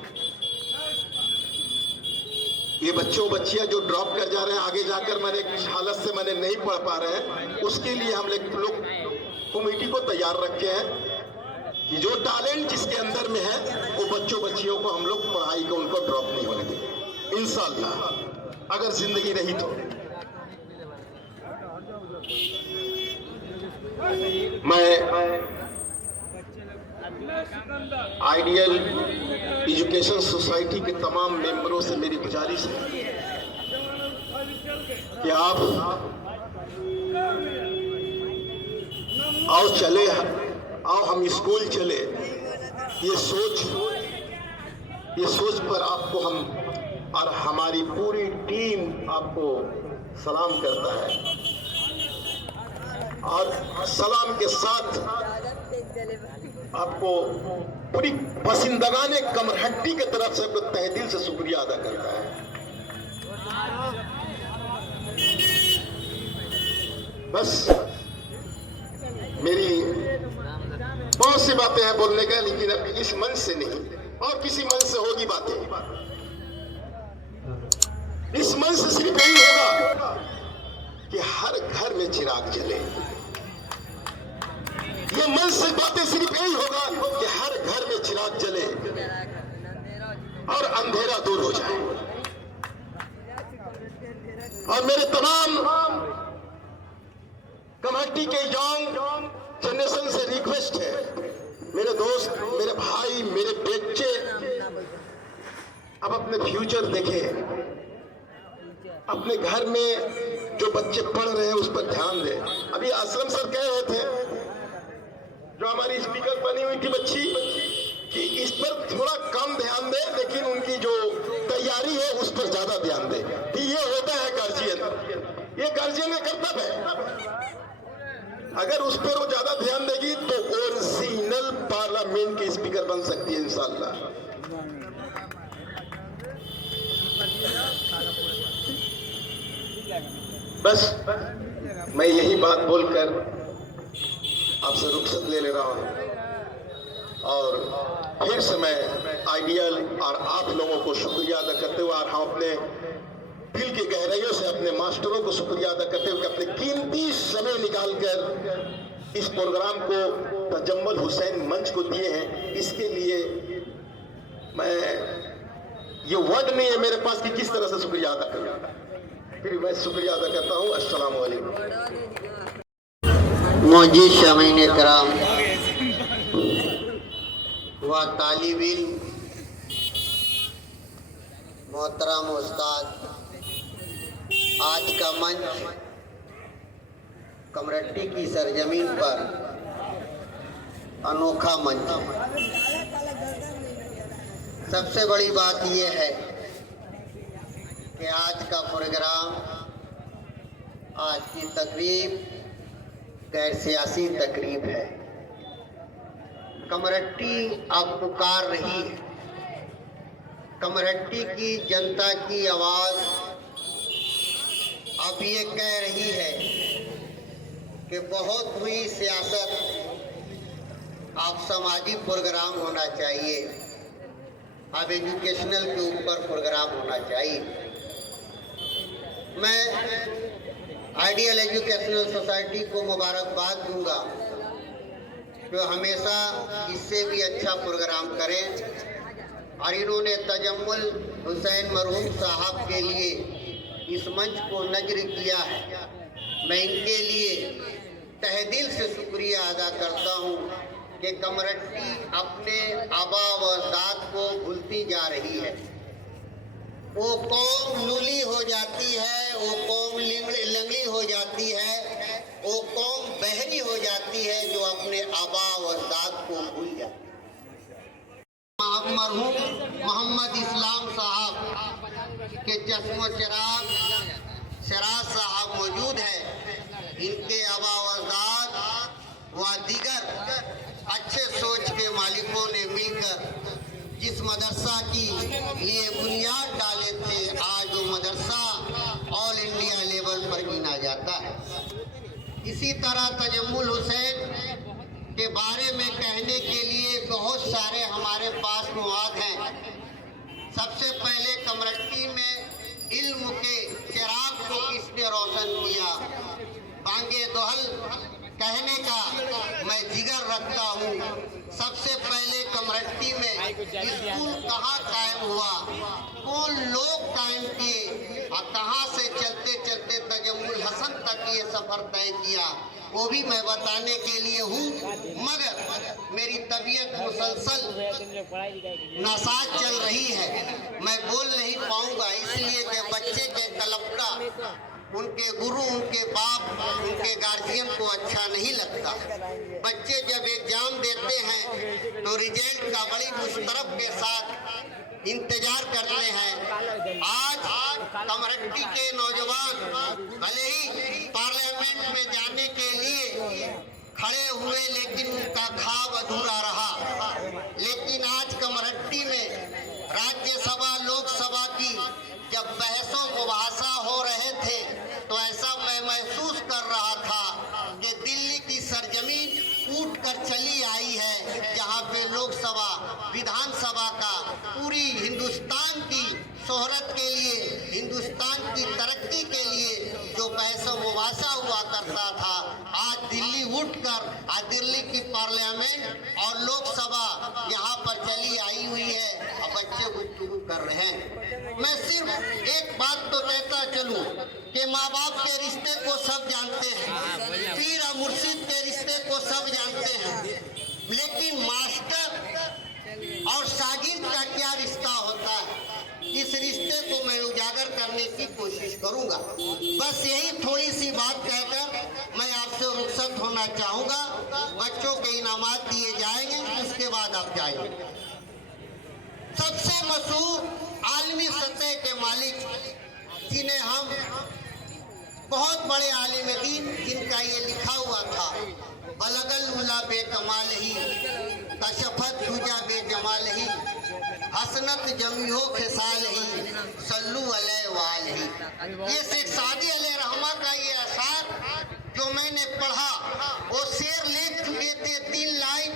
ये बच्चों बच्चियां जो ड्रॉप कर जा रहे हैं, आगे जाकर मैंने किस हालत से मैंने नहीं पढ़ पा रहे हैं, उसके लिए हम लोग कमेटी को तैयार रखे हैं कि जो टैलेंट जिसके अंदर में है वो बच्चों बच्चियों को हम लोग पढ़ाई को उनको ड्रॉप नहीं होने देंगे इंशाअल्लाह, अगर जिंदगी रही तो। मैं आइडियल एजुकेशन सोसाइटी के तमाम मेंबरों से मेरी गुजारिश है कि आप आओ चले, आओ हम स्कूल चले, ये सोच पर आपको हम और हमारी पूरी टीम आपको सलाम करता है, और सलाम के साथ आपको पूरी पसंदगाने कमरहट्टी की तरफ से आपको तहे दिल से शुक्रिया अदा करता है। बस मेरी बहुत सी बातें हैं बोलने का, लेकिन अब इस मंच से नहीं, और किसी मंच से होगी बातें। इस मंच से सिर्फ यही होगा कि हर घर में चिराग जले। ये मंच से बातें सिर्फ यही होगा कि हर घर में चिराग जले और अंधेरा दूर हो जाए। और मेरे तमाम कमेटी के यंग जनरेशन से रिक्वेस्ट है, मेरे दोस्त, मेरे भाई, मेरे बच्चे, अब अपने फ्यूचर देखें, अपने घर में जो बच्चे पढ़ रहे हैं उस पर ध्यान दें। अभी आश्रम सर कह रहे थे, जो हमारी स्पीकर बनी हुई थी बच्ची, कि इस पर थोड़ा कम ध्यान दे, लेकिन उनकी जो तैयारी है उस पर ज्यादा ध्यान दे। कि ये होता है गार्जियन, ये गार्जियन का कर्तव्य है। अगर उस पर वो ज्यादा ध्यान देगी तो ओरिजिनल पार्लियामेंट की स्पीकर बन सकती है इंशाअल्लाह। बस मैं यही बात बोलकर आपसे रुखसत ले रहा हूं, और फिर से मैं आइडियल और आप लोगों को शुक्रिया अदा करते हुए, और हम अपने दिल की गहराइयों से अपने मास्टरों को शुक्रिया अदा करते हुए अपने कीमती समय निकालकर इस प्रोग्राम को तजम्मुल हुसैन मंच को दिए हैं, इसके लिए मैं ये वर्ड नहीं है मेरे पास कि किस तरह से शुक्रिया अदा करूं। फिर मैं शुक्रिया अदा करता हूं। अस्सलाम वालेकुम। मौजूद शामीन इकराम व तालिब इल्म, मोहतरम उस्ताद, आज का मंच कमरट्टी की सरजमीन पर अनोखा मंच है। सबसे बड़ी बात यह है कि आज का प्रोग्राम, आज की तकरीब गैर सियासी तकरीब है। कमरट्टी अब पुकार रही है, कमरट्टी की जनता की आवाज़ अब ये कह रही है कि बहुत हुई सियासत, अब समाजी प्रोग्राम होना चाहिए, अब एजुकेशनल के ऊपर प्रोग्राम होना चाहिए। मैं आइडियल एजुकेशनल सोसाइटी को मुबारकबाद दूंगा जो हमेशा इससे भी अच्छा प्रोग्राम करें, और इन्होंने तजम्मुल हुसैन मरहूम साहब के लिए इस मंच को नजर किया है। मैं इनके लिए तहे दिल से शुक्रिया अदा करता हूँ कि कमरट्टी अपने आबा व अजदाद को भूलती जा रही है। वो कौम लूली हो जाती है, वो कौम लंगड़ी हो जाती है, वो कौम बहरी हो जाती है जो अपने आबा व अजदाद को भूल जाती है। मरहूम मोहम्मद इस्लाम साहब के चश्मो चिराग शराज साहब मौजूद है। इनके आबा व अजदाद व दीगर अच्छे सोच के मालिकों ने मिलकर जिस मदरसा की लिए बुनियाद डाले थे, आज वो मदरसा ऑल इंडिया लेवल पर गिना जाता है। इसी तरह तजम्मुल हुसैन के बारे में कहने के लिए बहुत सारे हमारे पास मवाद हैं। सबसे पहले कमरट्टी में इल्म के चिराग को किसने रोशन किया? बांगे दोहल कहने का मैं जिगर रखता हूँ। सबसे पहले कमरट्टी में स्कूल कहाँ कायम हुआ, कौन लोग कायम किए और कहाँ से चलते चलते तजम्मुल हसन तक ये सफर तय किया, वो भी मैं बताने के लिए हूँ। मगर मेरी तबीयत मुसलसल नासाज चल रही है, मैं बोल नहीं पाऊंगा, इसलिए कि बच्चे के तलबका उनके गुरु, उनके बाप, उनके गार्जियन को अच्छा नहीं लगता। बच्चे जब एग्जाम देते हैं तो रिजल्ट का बड़ी मुस्तरब के साथ इंतजार करते हैं। आज कमरट्टी के नौजवान भले ही पार्लियामेंट में जाने के लिए खड़े हुए, लेकिन उनका ख्वाब अधूरा रहा। लेकिन आज कमरट्टी में राज्यसभा लोकसभा की जब बहसों मुबाहसा हो रहे थे तो ऐसा मैं महसूस कर रहा था कि दिल्ली की सरजमीन उठ कर चली आई है, जहां पे लोकसभा विधानसभा का पूरी हिंदुस्तान की शोहरत के लिए, हिंदुस्तान की तरक्की के लिए जो बहसों मुबाहसा हुआ करता था, आज दिल्ली उठकर आज दिल्ली की पार्लियामेंट और लोकसभा यहाँ पर चली आई हुई है और बच्चे गुफ्तगू कर रहे हैं। मैं सिर्फ एक बात तो कहता चलूं कि माँ बाप के रिश्ते को सब जानते हैं, पीर और मुर्शिद के रिश्ते को सब जानते हैं, लेकिन मास्टर और शागिर्द का क्या रिश्ता होता है, इस रिश्ते को मैं उजागर करने की कोशिश करूंगा। बस यही थोड़ी सी बात कहकर मैं आपसे रुखसत होना चाहूंगा। बच्चों के इनामात दिए जाएंगे, उसके बाद आप जाएंगे। सबसे मशहूर आलमी सतह के मालिक, जिन्हें हम बहुत बड़े आलिम दीन, जिनका ये लिखा हुआ था, बलगल उला बेकमाल ही कशफत दुजा बेजमाल ही हसनत जमीहो खिसाल ही सल्लू अलैहि वाल ही। ये शेख सादी अलैहि रहमा का ये अशार जो मैंने पढ़ा, वो शेर लिख चुके थे 3 लाइन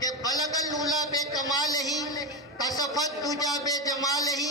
के बलगल उला बेकमाल ही कशफत दुजा बेजमाल ही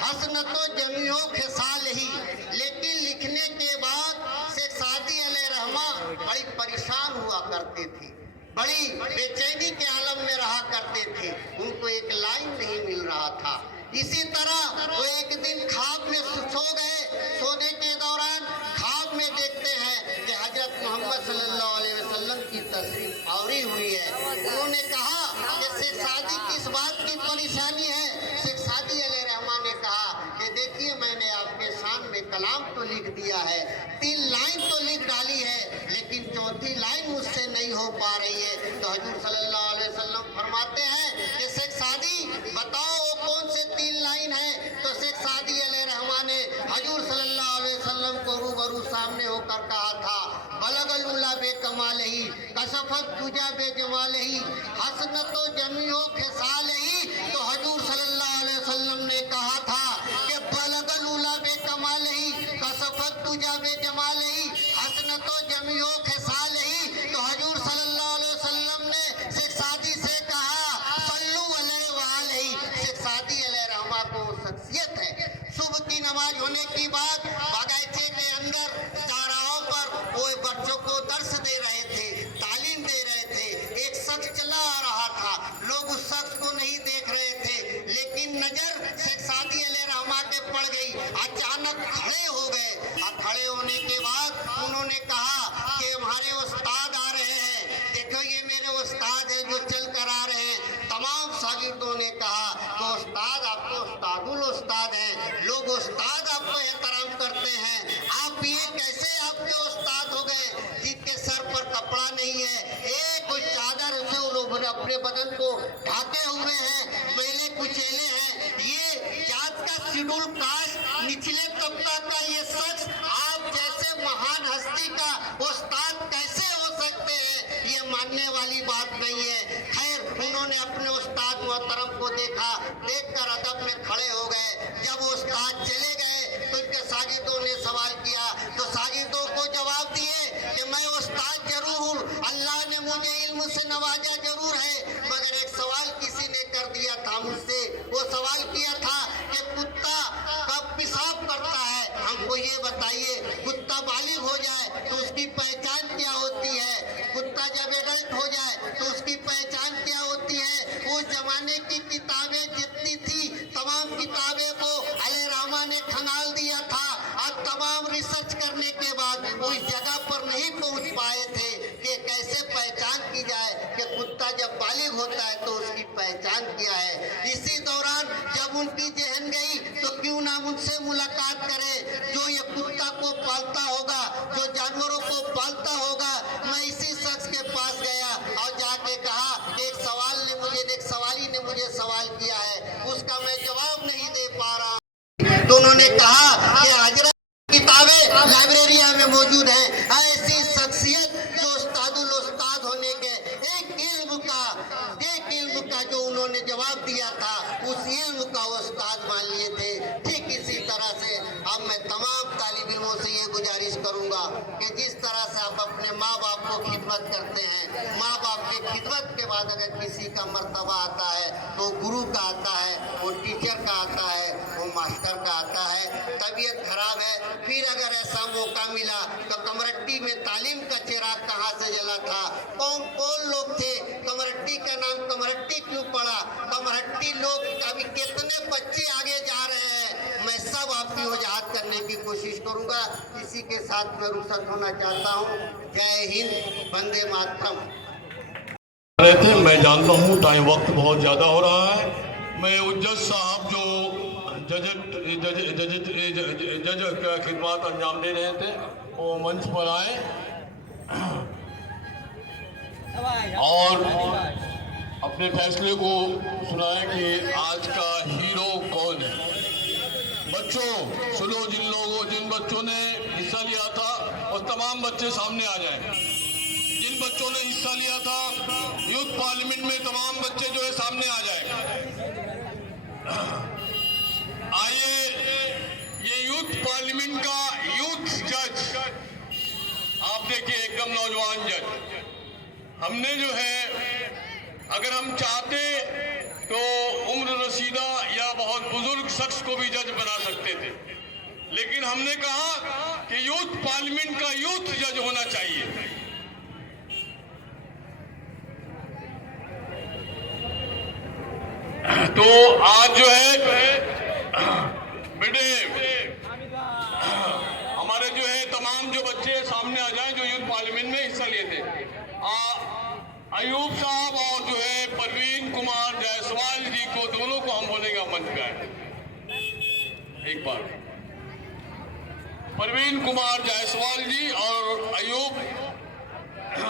हसनतो जमीहो खिसाल ही। लेकिन लिखने के बाद शेख सादी अलैहि रहमा बड़ी परेशान हुआ करते थे, बड़ी बेचैनी के आलम में रहा करते थे, उनको एक लाइन नहीं मिल रहा था। इसी तरह वो एक दिन ख्वाब में सो गए। सोने के दौरान ख्वाब में देखते हैं कि हजरत मोहम्मद सल्लल्लाहु अलैहि वसल्लम की तशरीफ आवरी हुई है। उन्होंने कहा कि शेख सादी किस बात की परेशानी है? शेख सादी अलैहि रहमान ने कहा कि देखिए, मैंने आपके शान में कलाम तो लिख दिया है, 3 लाइन तो लिख डाली है, लेकिन 4थी लाइन मुझसे नहीं हो पा रही है। तो हजूर सल्लल्लाहु अलैहि वसल्लम फरमाते हैं कि शेख सादी बताओ वो कौन से 3 लाइन है? तो शेख सादी अलैहि रहमान ने हजूर सल्लल्लाहु अलैहि वसल्लम को रूबरू सामने होकर कहा था, बलगल उला बेकमाल ही कशफत तुजा बेजमाल ही हसनतो जमीओ खिसाल ही। तो हजूर सल्लल्लाहु अलैहि वसल्लम ने कहा था कि बलगल उला बेकमाल ही कशफत तुजा बेजमाल ही हसनतो जमीओ खिसाल ही। तो हजूर सल्लल्लाहु अलैहि वसल्लम ने शेख सादी से कहा, सल्लू अलैहि वालैहि। शेख सादी अलैहि रहमा को शख्सियत है। सुबह की नमाज होने की बाद बागीचे के अंदर चाराहों पर वो बच्चों को दर्स दे रहे थे, तालीम दे रहे थे। एक शख्स चला आ रहा था, लोग उस शख्स को नहीं देख रहे थे, लेकिन नजर शेख सादी अलैहि रहमा के पड़ गई। अचानक खड़े हो गए और खड़े होने के बाद उन्होंने कहा कि हमारे उस्ताद आ रहे हैं, देखो ये मेरे उस्ताद है जो चल कर आ रहे हैं। तमाम शागिर्दों ने कहा तो उस्ताद, आप तो उस्तादुल उस्ताद हैं, अपने बदन को ढाके हुए हैं, मैले कुचेले हैं, ये जात का शेड्यूल कास्ट निचले तबका का ये शख्स आप जैसे महान हस्ती का उस्ताद कैसे हो सकते हैं, ये मानने वाली बात नहीं है। खैर उन्होंने अपने उस्ताद मोहतरम को देखकर अदब में खड़े हो गए। जब वो उस्ताद चले गए तो इनके शागिर्दों ने सवाल किया, तो शागिर्दों को जवाब दिए कि मैं उस्ताद जरूर हूँ, अल्लाह ने मुझे इल्म से नवाजा जरूर है, मगर एक सवाल किसी ने कर दिया था मुझसे। वो सवाल किया था कि कुत्ता कब पेशाब करता है, हमको ये बताइए। कुत्ता बालिग हो जाए तो उसकी पहचान क्या होती है, कुत्ता जब एडल्ट हो जाए तो उसकी पहचान क्या होती है। उस जमाने की किताबें जितनी थी तमाम किताबें को अली रामा ने खंगाल दिया था और तमाम रिसर्च करने के बाद उस जगह पर नहीं पहुंच पाए थे कि कैसे पहचान की जाए कि कुत्ता जब बालिग होता है तो उसकी पहचान क्या है। इसी दौरान जब उनकी जहन गई तो क्यों ना उनसे मुलाकात करें जो ये कुत्ता को पालता होगा, जो जानवरों को पालता होगा। मैं इसी शख्स के पास गया और जाके कहा, एक सवाली ने मुझे सवाल किया है, उसका मैं जवाब नहीं दे पा रहा। तो उन्होंने कहा कि हजरत किताबें लाइब्रेरिया में मौजूद हैं। ऐसी शख्सियत जो उस्तादुल उस्ताद होने के एक इल्म का जो उन्होंने जवाब दिया था, उस इल्म का उस्ताद मान लिए थे। ठीक इसी तरह से अब मैं तमाम तालिब इल्मों से ये गुजारिश करूंगा कि जिस तरह से आप अपने माँ बाप को खिदमत करते हैं, माँ बाप की खिदमत के बाद अगर किसी का मर्तबा आता है तो गुरु का आता है, वो टीचर का आता है, वो मास्टर का आता है। तबीयत खराब है, फिर अगर ऐसा मौका मिला तो कमरट्टी में तालीम का चिराग कहाँ से जला था, कौन कौन लोग थे, कमरट्टी का नाम कमरट्टी क्यों पड़ा, कमरट्टी लोग अभी कितने बच्चे आगे जा रहे हैं, मैं सब आपकी वजाहत करने की कोशिश करूंगा। इसी के साथ मैं रुखसत होना चाहता हूँ। जय हिंद, वंदे मातरम। मैं जानता हूँ टाइम वक्त बहुत ज़्यादा हो रहा है। मैं उज्जत साहब जो जज का खिदमत अंजाम दे रहे थे वो मंच पर आए और अपने फैसले को सुनाए कि आज का हीरो कौन है। बच्चों सुनो, जिन बच्चों ने हिस्सा लिया था और तमाम बच्चे सामने आ जाएं। जिन बच्चों ने हिस्सा लिया था यूथ पार्लियामेंट में, तमाम बच्चे जो है सामने आ जाएं। आइए, ये यूथ पार्लियामेंट का यूथ जज आप देखिए, एकदम नौजवान जज। हमने जो है, अगर हम चाहते तो उम्र रसीदा या बहुत बुजुर्ग शख्स को भी जज बना सकते थे, लेकिन हमने कहा कि यूथ पार्लियामेंट का यूथ जज होना चाहिए। तो आज जो है बेटे हमारे जो है तमाम जो बच्चे सामने आ जाएं जो यूथ पार्लियामेंट में हिस्सा लिए थे। अयूब साहब और जो है परवीन कुमार जायसवाल जी को, दोनों को हम बोलेगा मंच पे आए। एक बार परवीन कुमार जायसवाल जी और अयूब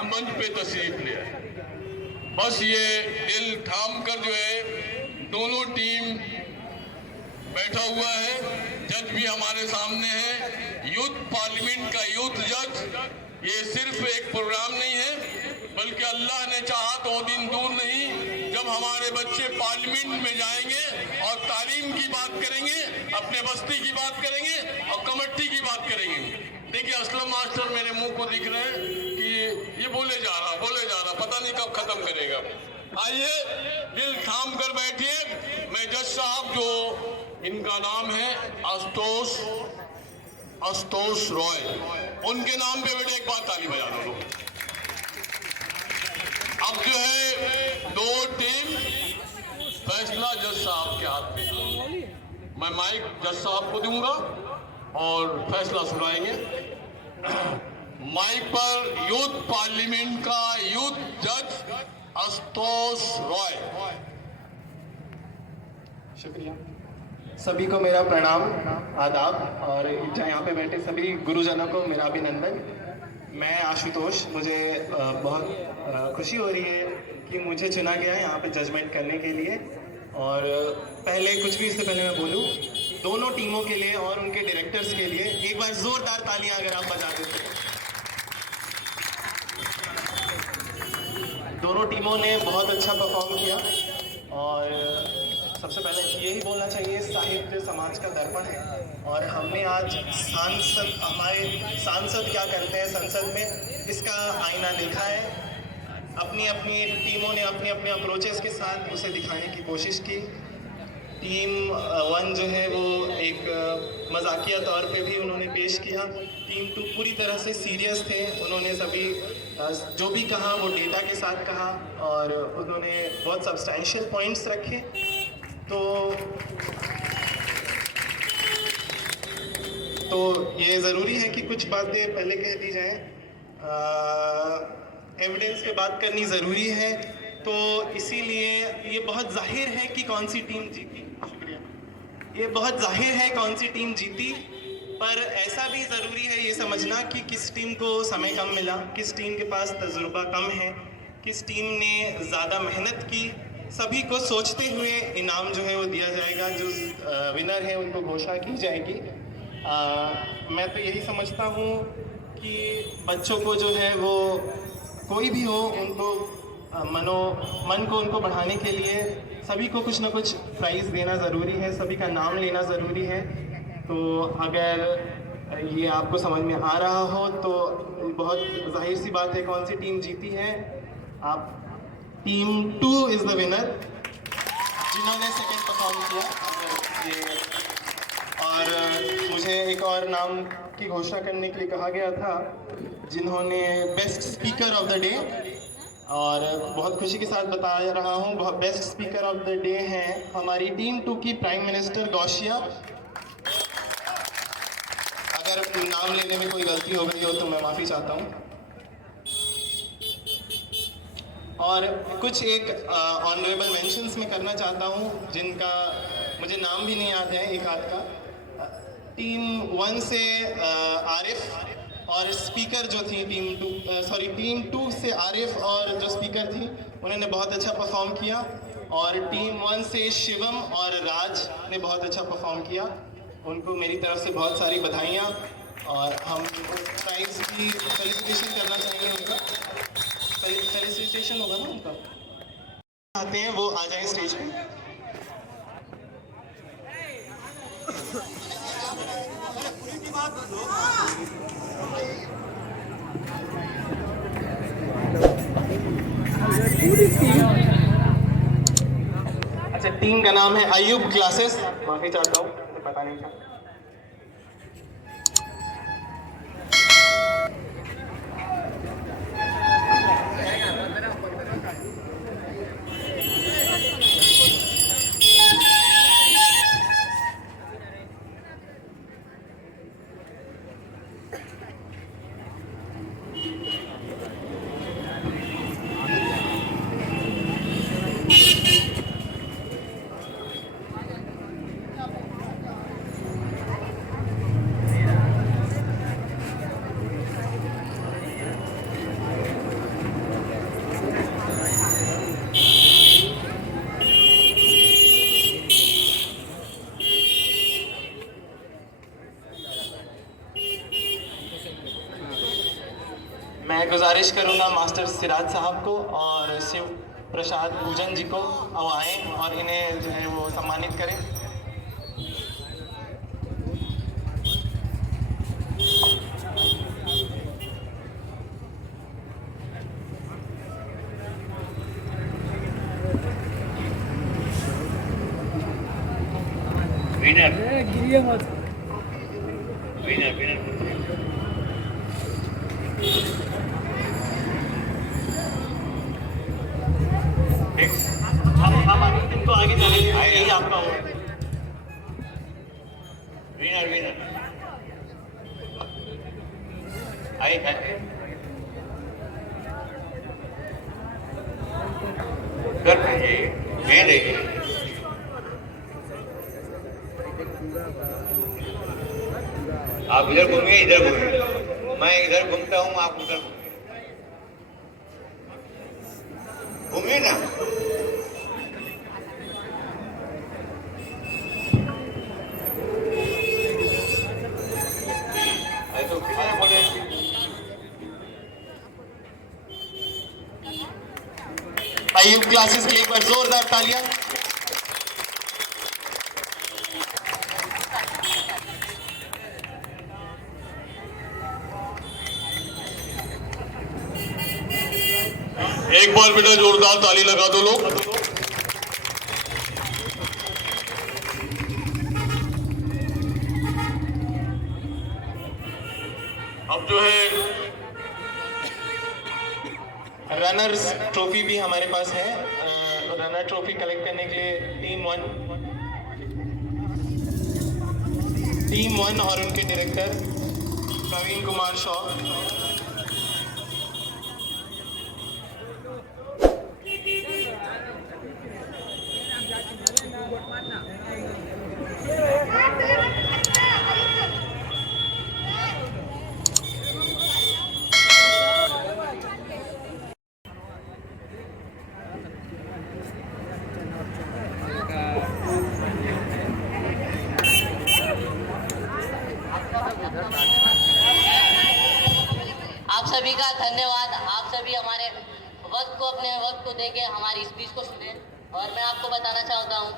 मंच पे तशरीफ ले आए। बस ये दिल थाम कर जो है दोनों टीम बैठा हुआ है। जज भी हमारे सामने है। यूथ पार्लियामेंट का यूथ जज ये सिर्फ एक प्रोग्राम नहीं है, बल्कि अल्लाह ने चाहा तो वो दिन दूर नहीं जब हमारे बच्चे पार्लियामेंट में जाएंगे और तालीम की बात करेंगे, अपने बस्ती की बात करेंगे और कमेटी की बात करेंगे। देखिए असलम मास्टर मेरे मुंह को दिख रहे हैं कि ये बोले जा रहा, पता नहीं कब खत्म करेगा। आइए दिल थाम कर बैठिए। मैं जज साहब, जो इनका नाम है आशुतोष रॉय, उनके नाम पे बेटे एक बार ताली बजा दो लोग। अब जो है दो टीम, फैसला जज साहब के हाथ में। मैं माइक जज साहब को दूंगा और फैसला सुनाएंगे। माइक पर यूथ पार्लियामेंट का यूथ जज आशुतोष रॉय। शुक्रिया। सभी को मेरा प्रणाम, आदाब, और यहाँ पे बैठे सभी गुरुजनों को मेरा अभिनंदन। मैं आशुतोष, मुझे बहुत खुशी हो रही है कि मुझे चुना गया है यहाँ पे जजमेंट करने के लिए। और पहले कुछ भी इससे पहले मैं बोलूँ, दोनों टीमों के लिए और उनके डायरेक्टर्स के लिए एक बार ज़ोरदार तालियां अगर आप बजा देते हैं। दोनों टीमों ने बहुत अच्छा परफॉर्म किया। और सबसे पहले यही बोलना चाहिए, साहित्य समाज का दर्पण है। और हमने आज हमारे सांसद क्या करते हैं संसद में, इसका आईना देखा है। अपनी अपनी टीमों ने अपने अपने अप्रोचेस के साथ उसे दिखाने की कोशिश की। टीम 1 जो है वो एक मजाकिया तौर पे भी उन्होंने पेश किया। टीम 2 पूरी तरह से सीरियस थे। उन्होंने सभी जो भी कहा वो डेटा के साथ कहा और उन्होंने बहुत सब्सटैंशियल पॉइंट्स रखे। तो ये ज़रूरी है कि कुछ बातें पहले कह दी जाएं। एविडेंस पे बात करनी ज़रूरी है, तो इसीलिए ये बहुत जाहिर है कि कौन सी टीम जीती। शुक्रिया। ये बहुत जाहिर है कौन सी टीम जीती, पर ऐसा भी ज़रूरी है ये समझना कि किस टीम को समय कम मिला, किस टीम के पास तजुर्बा कम है, किस टीम ने ज़्यादा मेहनत की। सभी को सोचते हुए इनाम जो है वो दिया जाएगा। जो विनर है उनको घोषणा की जाएगी। मैं तो यही समझता हूँ कि बच्चों को जो है वो कोई भी हो, उनको मन को उनको बढ़ाने के लिए सभी को कुछ ना कुछ प्राइज़ देना ज़रूरी है, सभी का नाम लेना ज़रूरी है। तो अगर ये आपको समझ में आ रहा हो तो बहुत जाहिर सी बात है कौन सी टीम जीती है। आप टीम 2 इज़ द विनर, जिन्होंने सेकंड परफॉर्म किया। और मुझे एक और नाम की घोषणा करने के लिए कहा गया था, जिन्होंने best speaker of the day, और बहुत खुशी के साथ बता रहा हूँ best speaker of the day हैं हमारी टीम 2 की प्राइम मिनिस्टर गौशिया। अगर नाम लेने में कोई गलती हो गई हो तो मैं माफ़ी चाहता हूँ। और कुछ एक ऑनरेबल मेंशंस में करना चाहता हूँ जिनका मुझे नाम भी नहीं याद है एक आध का। टीम 1 से आरिफ और स्पीकर जो थी टीम 2 से आरिफ और जो स्पीकर थी उन्होंने बहुत अच्छा परफॉर्म किया। और टीम 1 से शिवम और राज ने बहुत अच्छा परफॉर्म किया। उनको मेरी तरफ से बहुत सारी बधाइयाँ, और हम प्राइज़ की फेलिसिटेशन करना चाहेंगे। उनका फेलिसिटेशन होगा ना उनका। आते हैं वो आ जाएं स्टेज पे। अच्छा, टीम का नाम है अयूब क्लासेस। माफी चाहता हूँ, मुझे पता नहीं था। मैं गुजारिश करूंगा मास्टर सिराज साहब को और शिव प्रसाद पूजन जी को अब आएँ और इन्हें जो है वो सम्मानित करें। हम तो आगे चलेंगे, यही आपका हो। विनर आए कर आप इधर घूमिए, इधर घूमिए। मैं इधर घूमता हूँ, आप उधर घूमिए ना। तो किसी बोले अयूब क्लासेस के लिए एक बार जोरदार तालियां। एक बार बेटा जोरदार ताली लगा दो लोग। अब जो है रनर्स ट्रॉफी भी हमारे पास है। रनर ट्रॉफी कलेक्ट करने के लिए टीम वन और उनके डायरेक्टर प्रवीण कुमार शॉ। आप सभी का धन्यवाद। आप सभी हमारे अपने वक्त को देके हमारी स्पीच को सुने। और मैं आपको बताना चाहता हूँ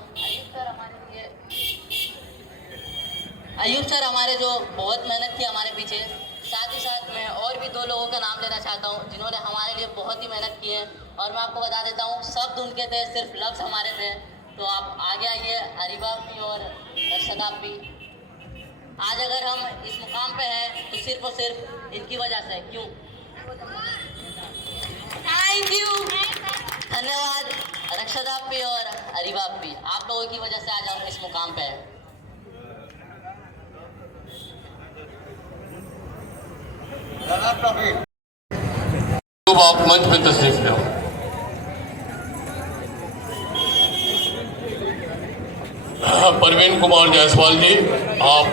अयूब सर हमारे जो बहुत मेहनत की हमारे पीछे। साथ ही साथ मैं और भी 2 लोगों का नाम लेना चाहता हूँ जिन्होंने हमारे लिए बहुत ही मेहनत की है। और मैं आपको बता देता हूँ शब्द उनके थे, सिर्फ लफ्ज़ हमारे थे। तो आप आगे आइए, अरीबा भी और शदाब भी। आज अगर हम इस मुकाम पे हैं तो सिर्फ और सिर्फ इनकी वजह से। क्यों? थैंक यू, धन्यवाद रक्षदाब भी और अरीबाब भी। आप लोगों की वजह से आज हम इस मुकाम पे हैं। तो आप मंच पे तशरीफ ले आओ। प्रवीण कुमार जायसवाल जी, आप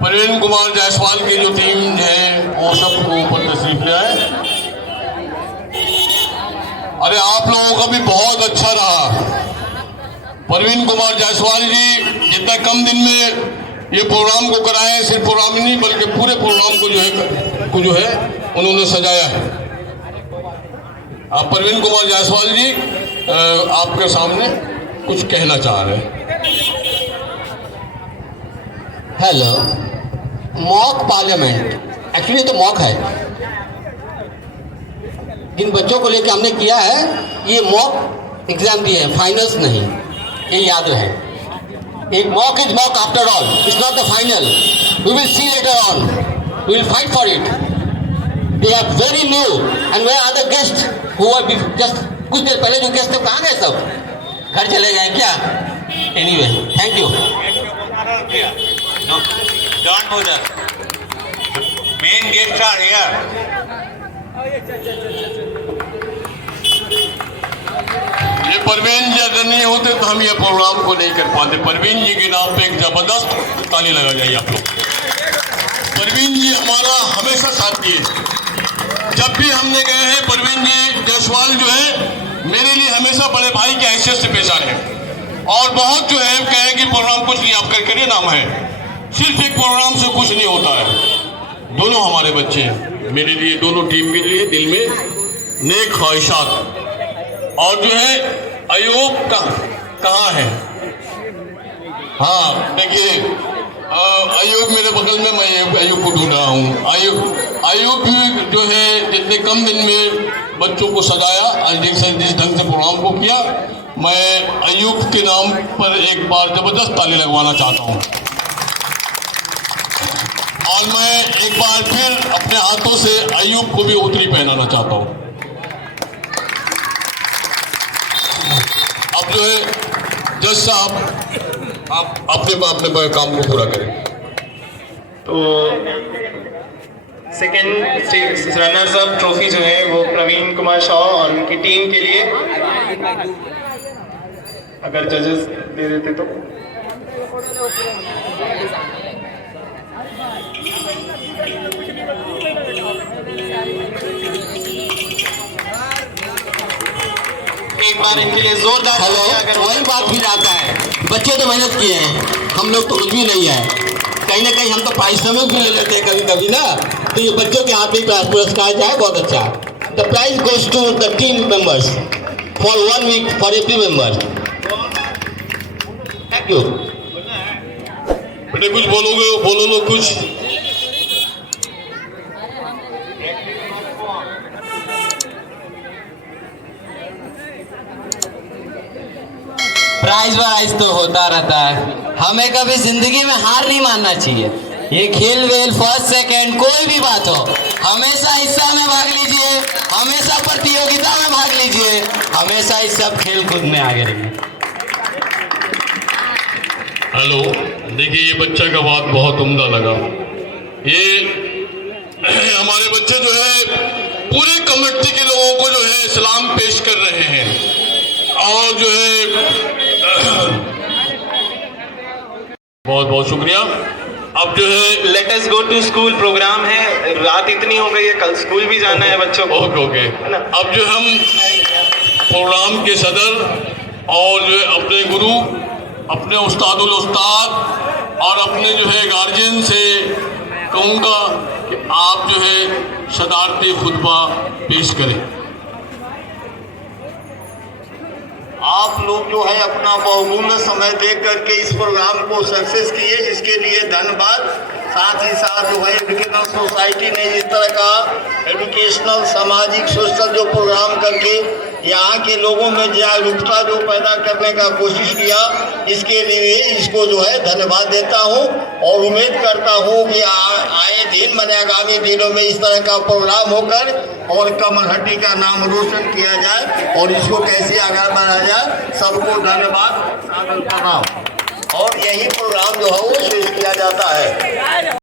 प्रवीण कुमार जायसवाल की जो टीम है वो सबको ऊपर तशरीफ ले आए। अरे आप लोगों का भी बहुत अच्छा रहा। प्रवीण कुमार जायसवाल जी जितना कम दिन में ये प्रोग्राम को कराए, सिर्फ प्रोग्राम ही नहीं बल्कि पूरे प्रोग्राम को जो है उन्होंने सजाया है। आप प्रवीण कुमार जायसवाल जी आपके सामने कुछ कहना चाह रहे हैं। हेलो, मॉक पार्लियामेंट एक्चुअली तो मॉक है। जिन बच्चों को लेकर हमने किया है ये मॉक एग्जाम दिए हैं, फाइनल्स नहीं, ये याद रहे। एक mock is mock after all, it's not the final. We will see later on, we will fight for it. They are very new and where are the guest who are just कुछ देर पहले जो guest थे कहाँ गए? सब घर चले गए क्या? Anyway, thank you. Don't bother. Main guests are here. ये परवीन जी अगर नहीं होते तो हम ये प्रोग्राम को नहीं कर पाते। परवीन जी के नाम पे एक जबरदस्त ताली लगा जाइए आप लोग। परवीन जी हमारा हमेशा साथ दिए। जब भी हमने गए हैं परवीन जी जायसवाल जो है मेरे लिए हमेशा बड़े भाई की हैसियत से पेश आए हैं। और बहुत जो है कहे कि प्रोग्राम कुछ नहीं, आप करके नाम है। सिर्फ एक प्रोग्राम से कुछ नहीं होता है। दोनों हमारे बच्चे हैं, मेरे लिए, दोनों टीम के लिए दिल में नेक ख्वाहिशात। और जो है अयूब कहाँ है? हाँ देखिए, अयूब मेरे बगल में, मैं अयूब को ढूंढ रहा हूँ। अयूब भी जो है जितने कम दिन में बच्चों को सजाया, जिस ढंग से प्रोग्राम को किया, मैं अयूब के नाम पर एक बार जबरदस्त ताली लगवाना चाहता हूँ। और मैं एक बार फिर अपने हाथों से अयूब को भी उतरी पहनाना चाहता हूँ। अब जो है जज साहब आप अपने काम को पूरा करें। तो सेकेंड रनर्स अप ट्रॉफी जो है वो प्रवीण कुमार शॉ और उनकी टीम के लिए अगर जजेस दे देते तो। एक बार इनके लिए जोरदार। हेलो, वही बात फिर आता है, बच्चे तो मेहनत किए हैं, हम लोग तो कुछ भी नहीं है। कहीं ना कहीं हम तो पारिश्रमिक भी ले लेते हैं कभी कभी ना, तो ये बच्चों के हाथ में पुरस्कार जाए, बहुत अच्छा। The prize goes to the team members for 1 week for every member. Thank you. बेटे कुछ बोलोगे, बोलो लो कुछ। प्राइज वाइज तो होता रहता है, हमें कभी जिंदगी में हार नहीं मानना चाहिए। ये खेल वेल फर्स्ट सेकंड कोई भी बात हो, हमेशा हिस्सा में भाग लीजिए, हमेशा प्रतियोगिता में भाग लीजिए, हमेशा इस सब खेल कूद में आगे रहिए। हेलो, देखिए ये बच्चा का बात बहुत उम्दा लगा। ये हमारे बच्चे जो है पूरे कमेटी के लोगों को जो है सलाम पेश कर रहे हैं और जो है बहुत बहुत शुक्रिया। अब जो है let us go to school programme है, रात इतनी हो गई है, कल स्कूल भी जाना है बच्चों को। ओके। अब जो हम प्रोग्राम के सदर और जो है अपने गुरु, अपने उस्तादुल उस्ताद और अपने जो है गार्जियन से कहूँगा कि आप जो है सदारती खुतबा पेश करें। आप लोग जो है अपना बहुमूल्य समय दे करके इस प्रोग्राम को सक्सेस किए, इसके लिए धन्यवाद। साथ ही साथ जो है एजुकेशनल सोसाइटी ने इस तरह का एजुकेशनल सामाजिक सोशल जो प्रोग्राम करके यहाँ के लोगों में जागरूकता जो पैदा करने का कोशिश किया, इसके लिए इसको जो है धन्यवाद देता हूँ और उम्मीद करता हूँ कि आए दिन मैंने आगामी दिनों में इस तरह का प्रोग्राम होकर और कमलहट्टी का नाम रोशन किया जाए और इसको कैसे आगे बढ़ाया जाए। सबको धन्यवाद, सादर प्रणाम। और यही प्रोग्राम जो है वो शेष किया जाता है।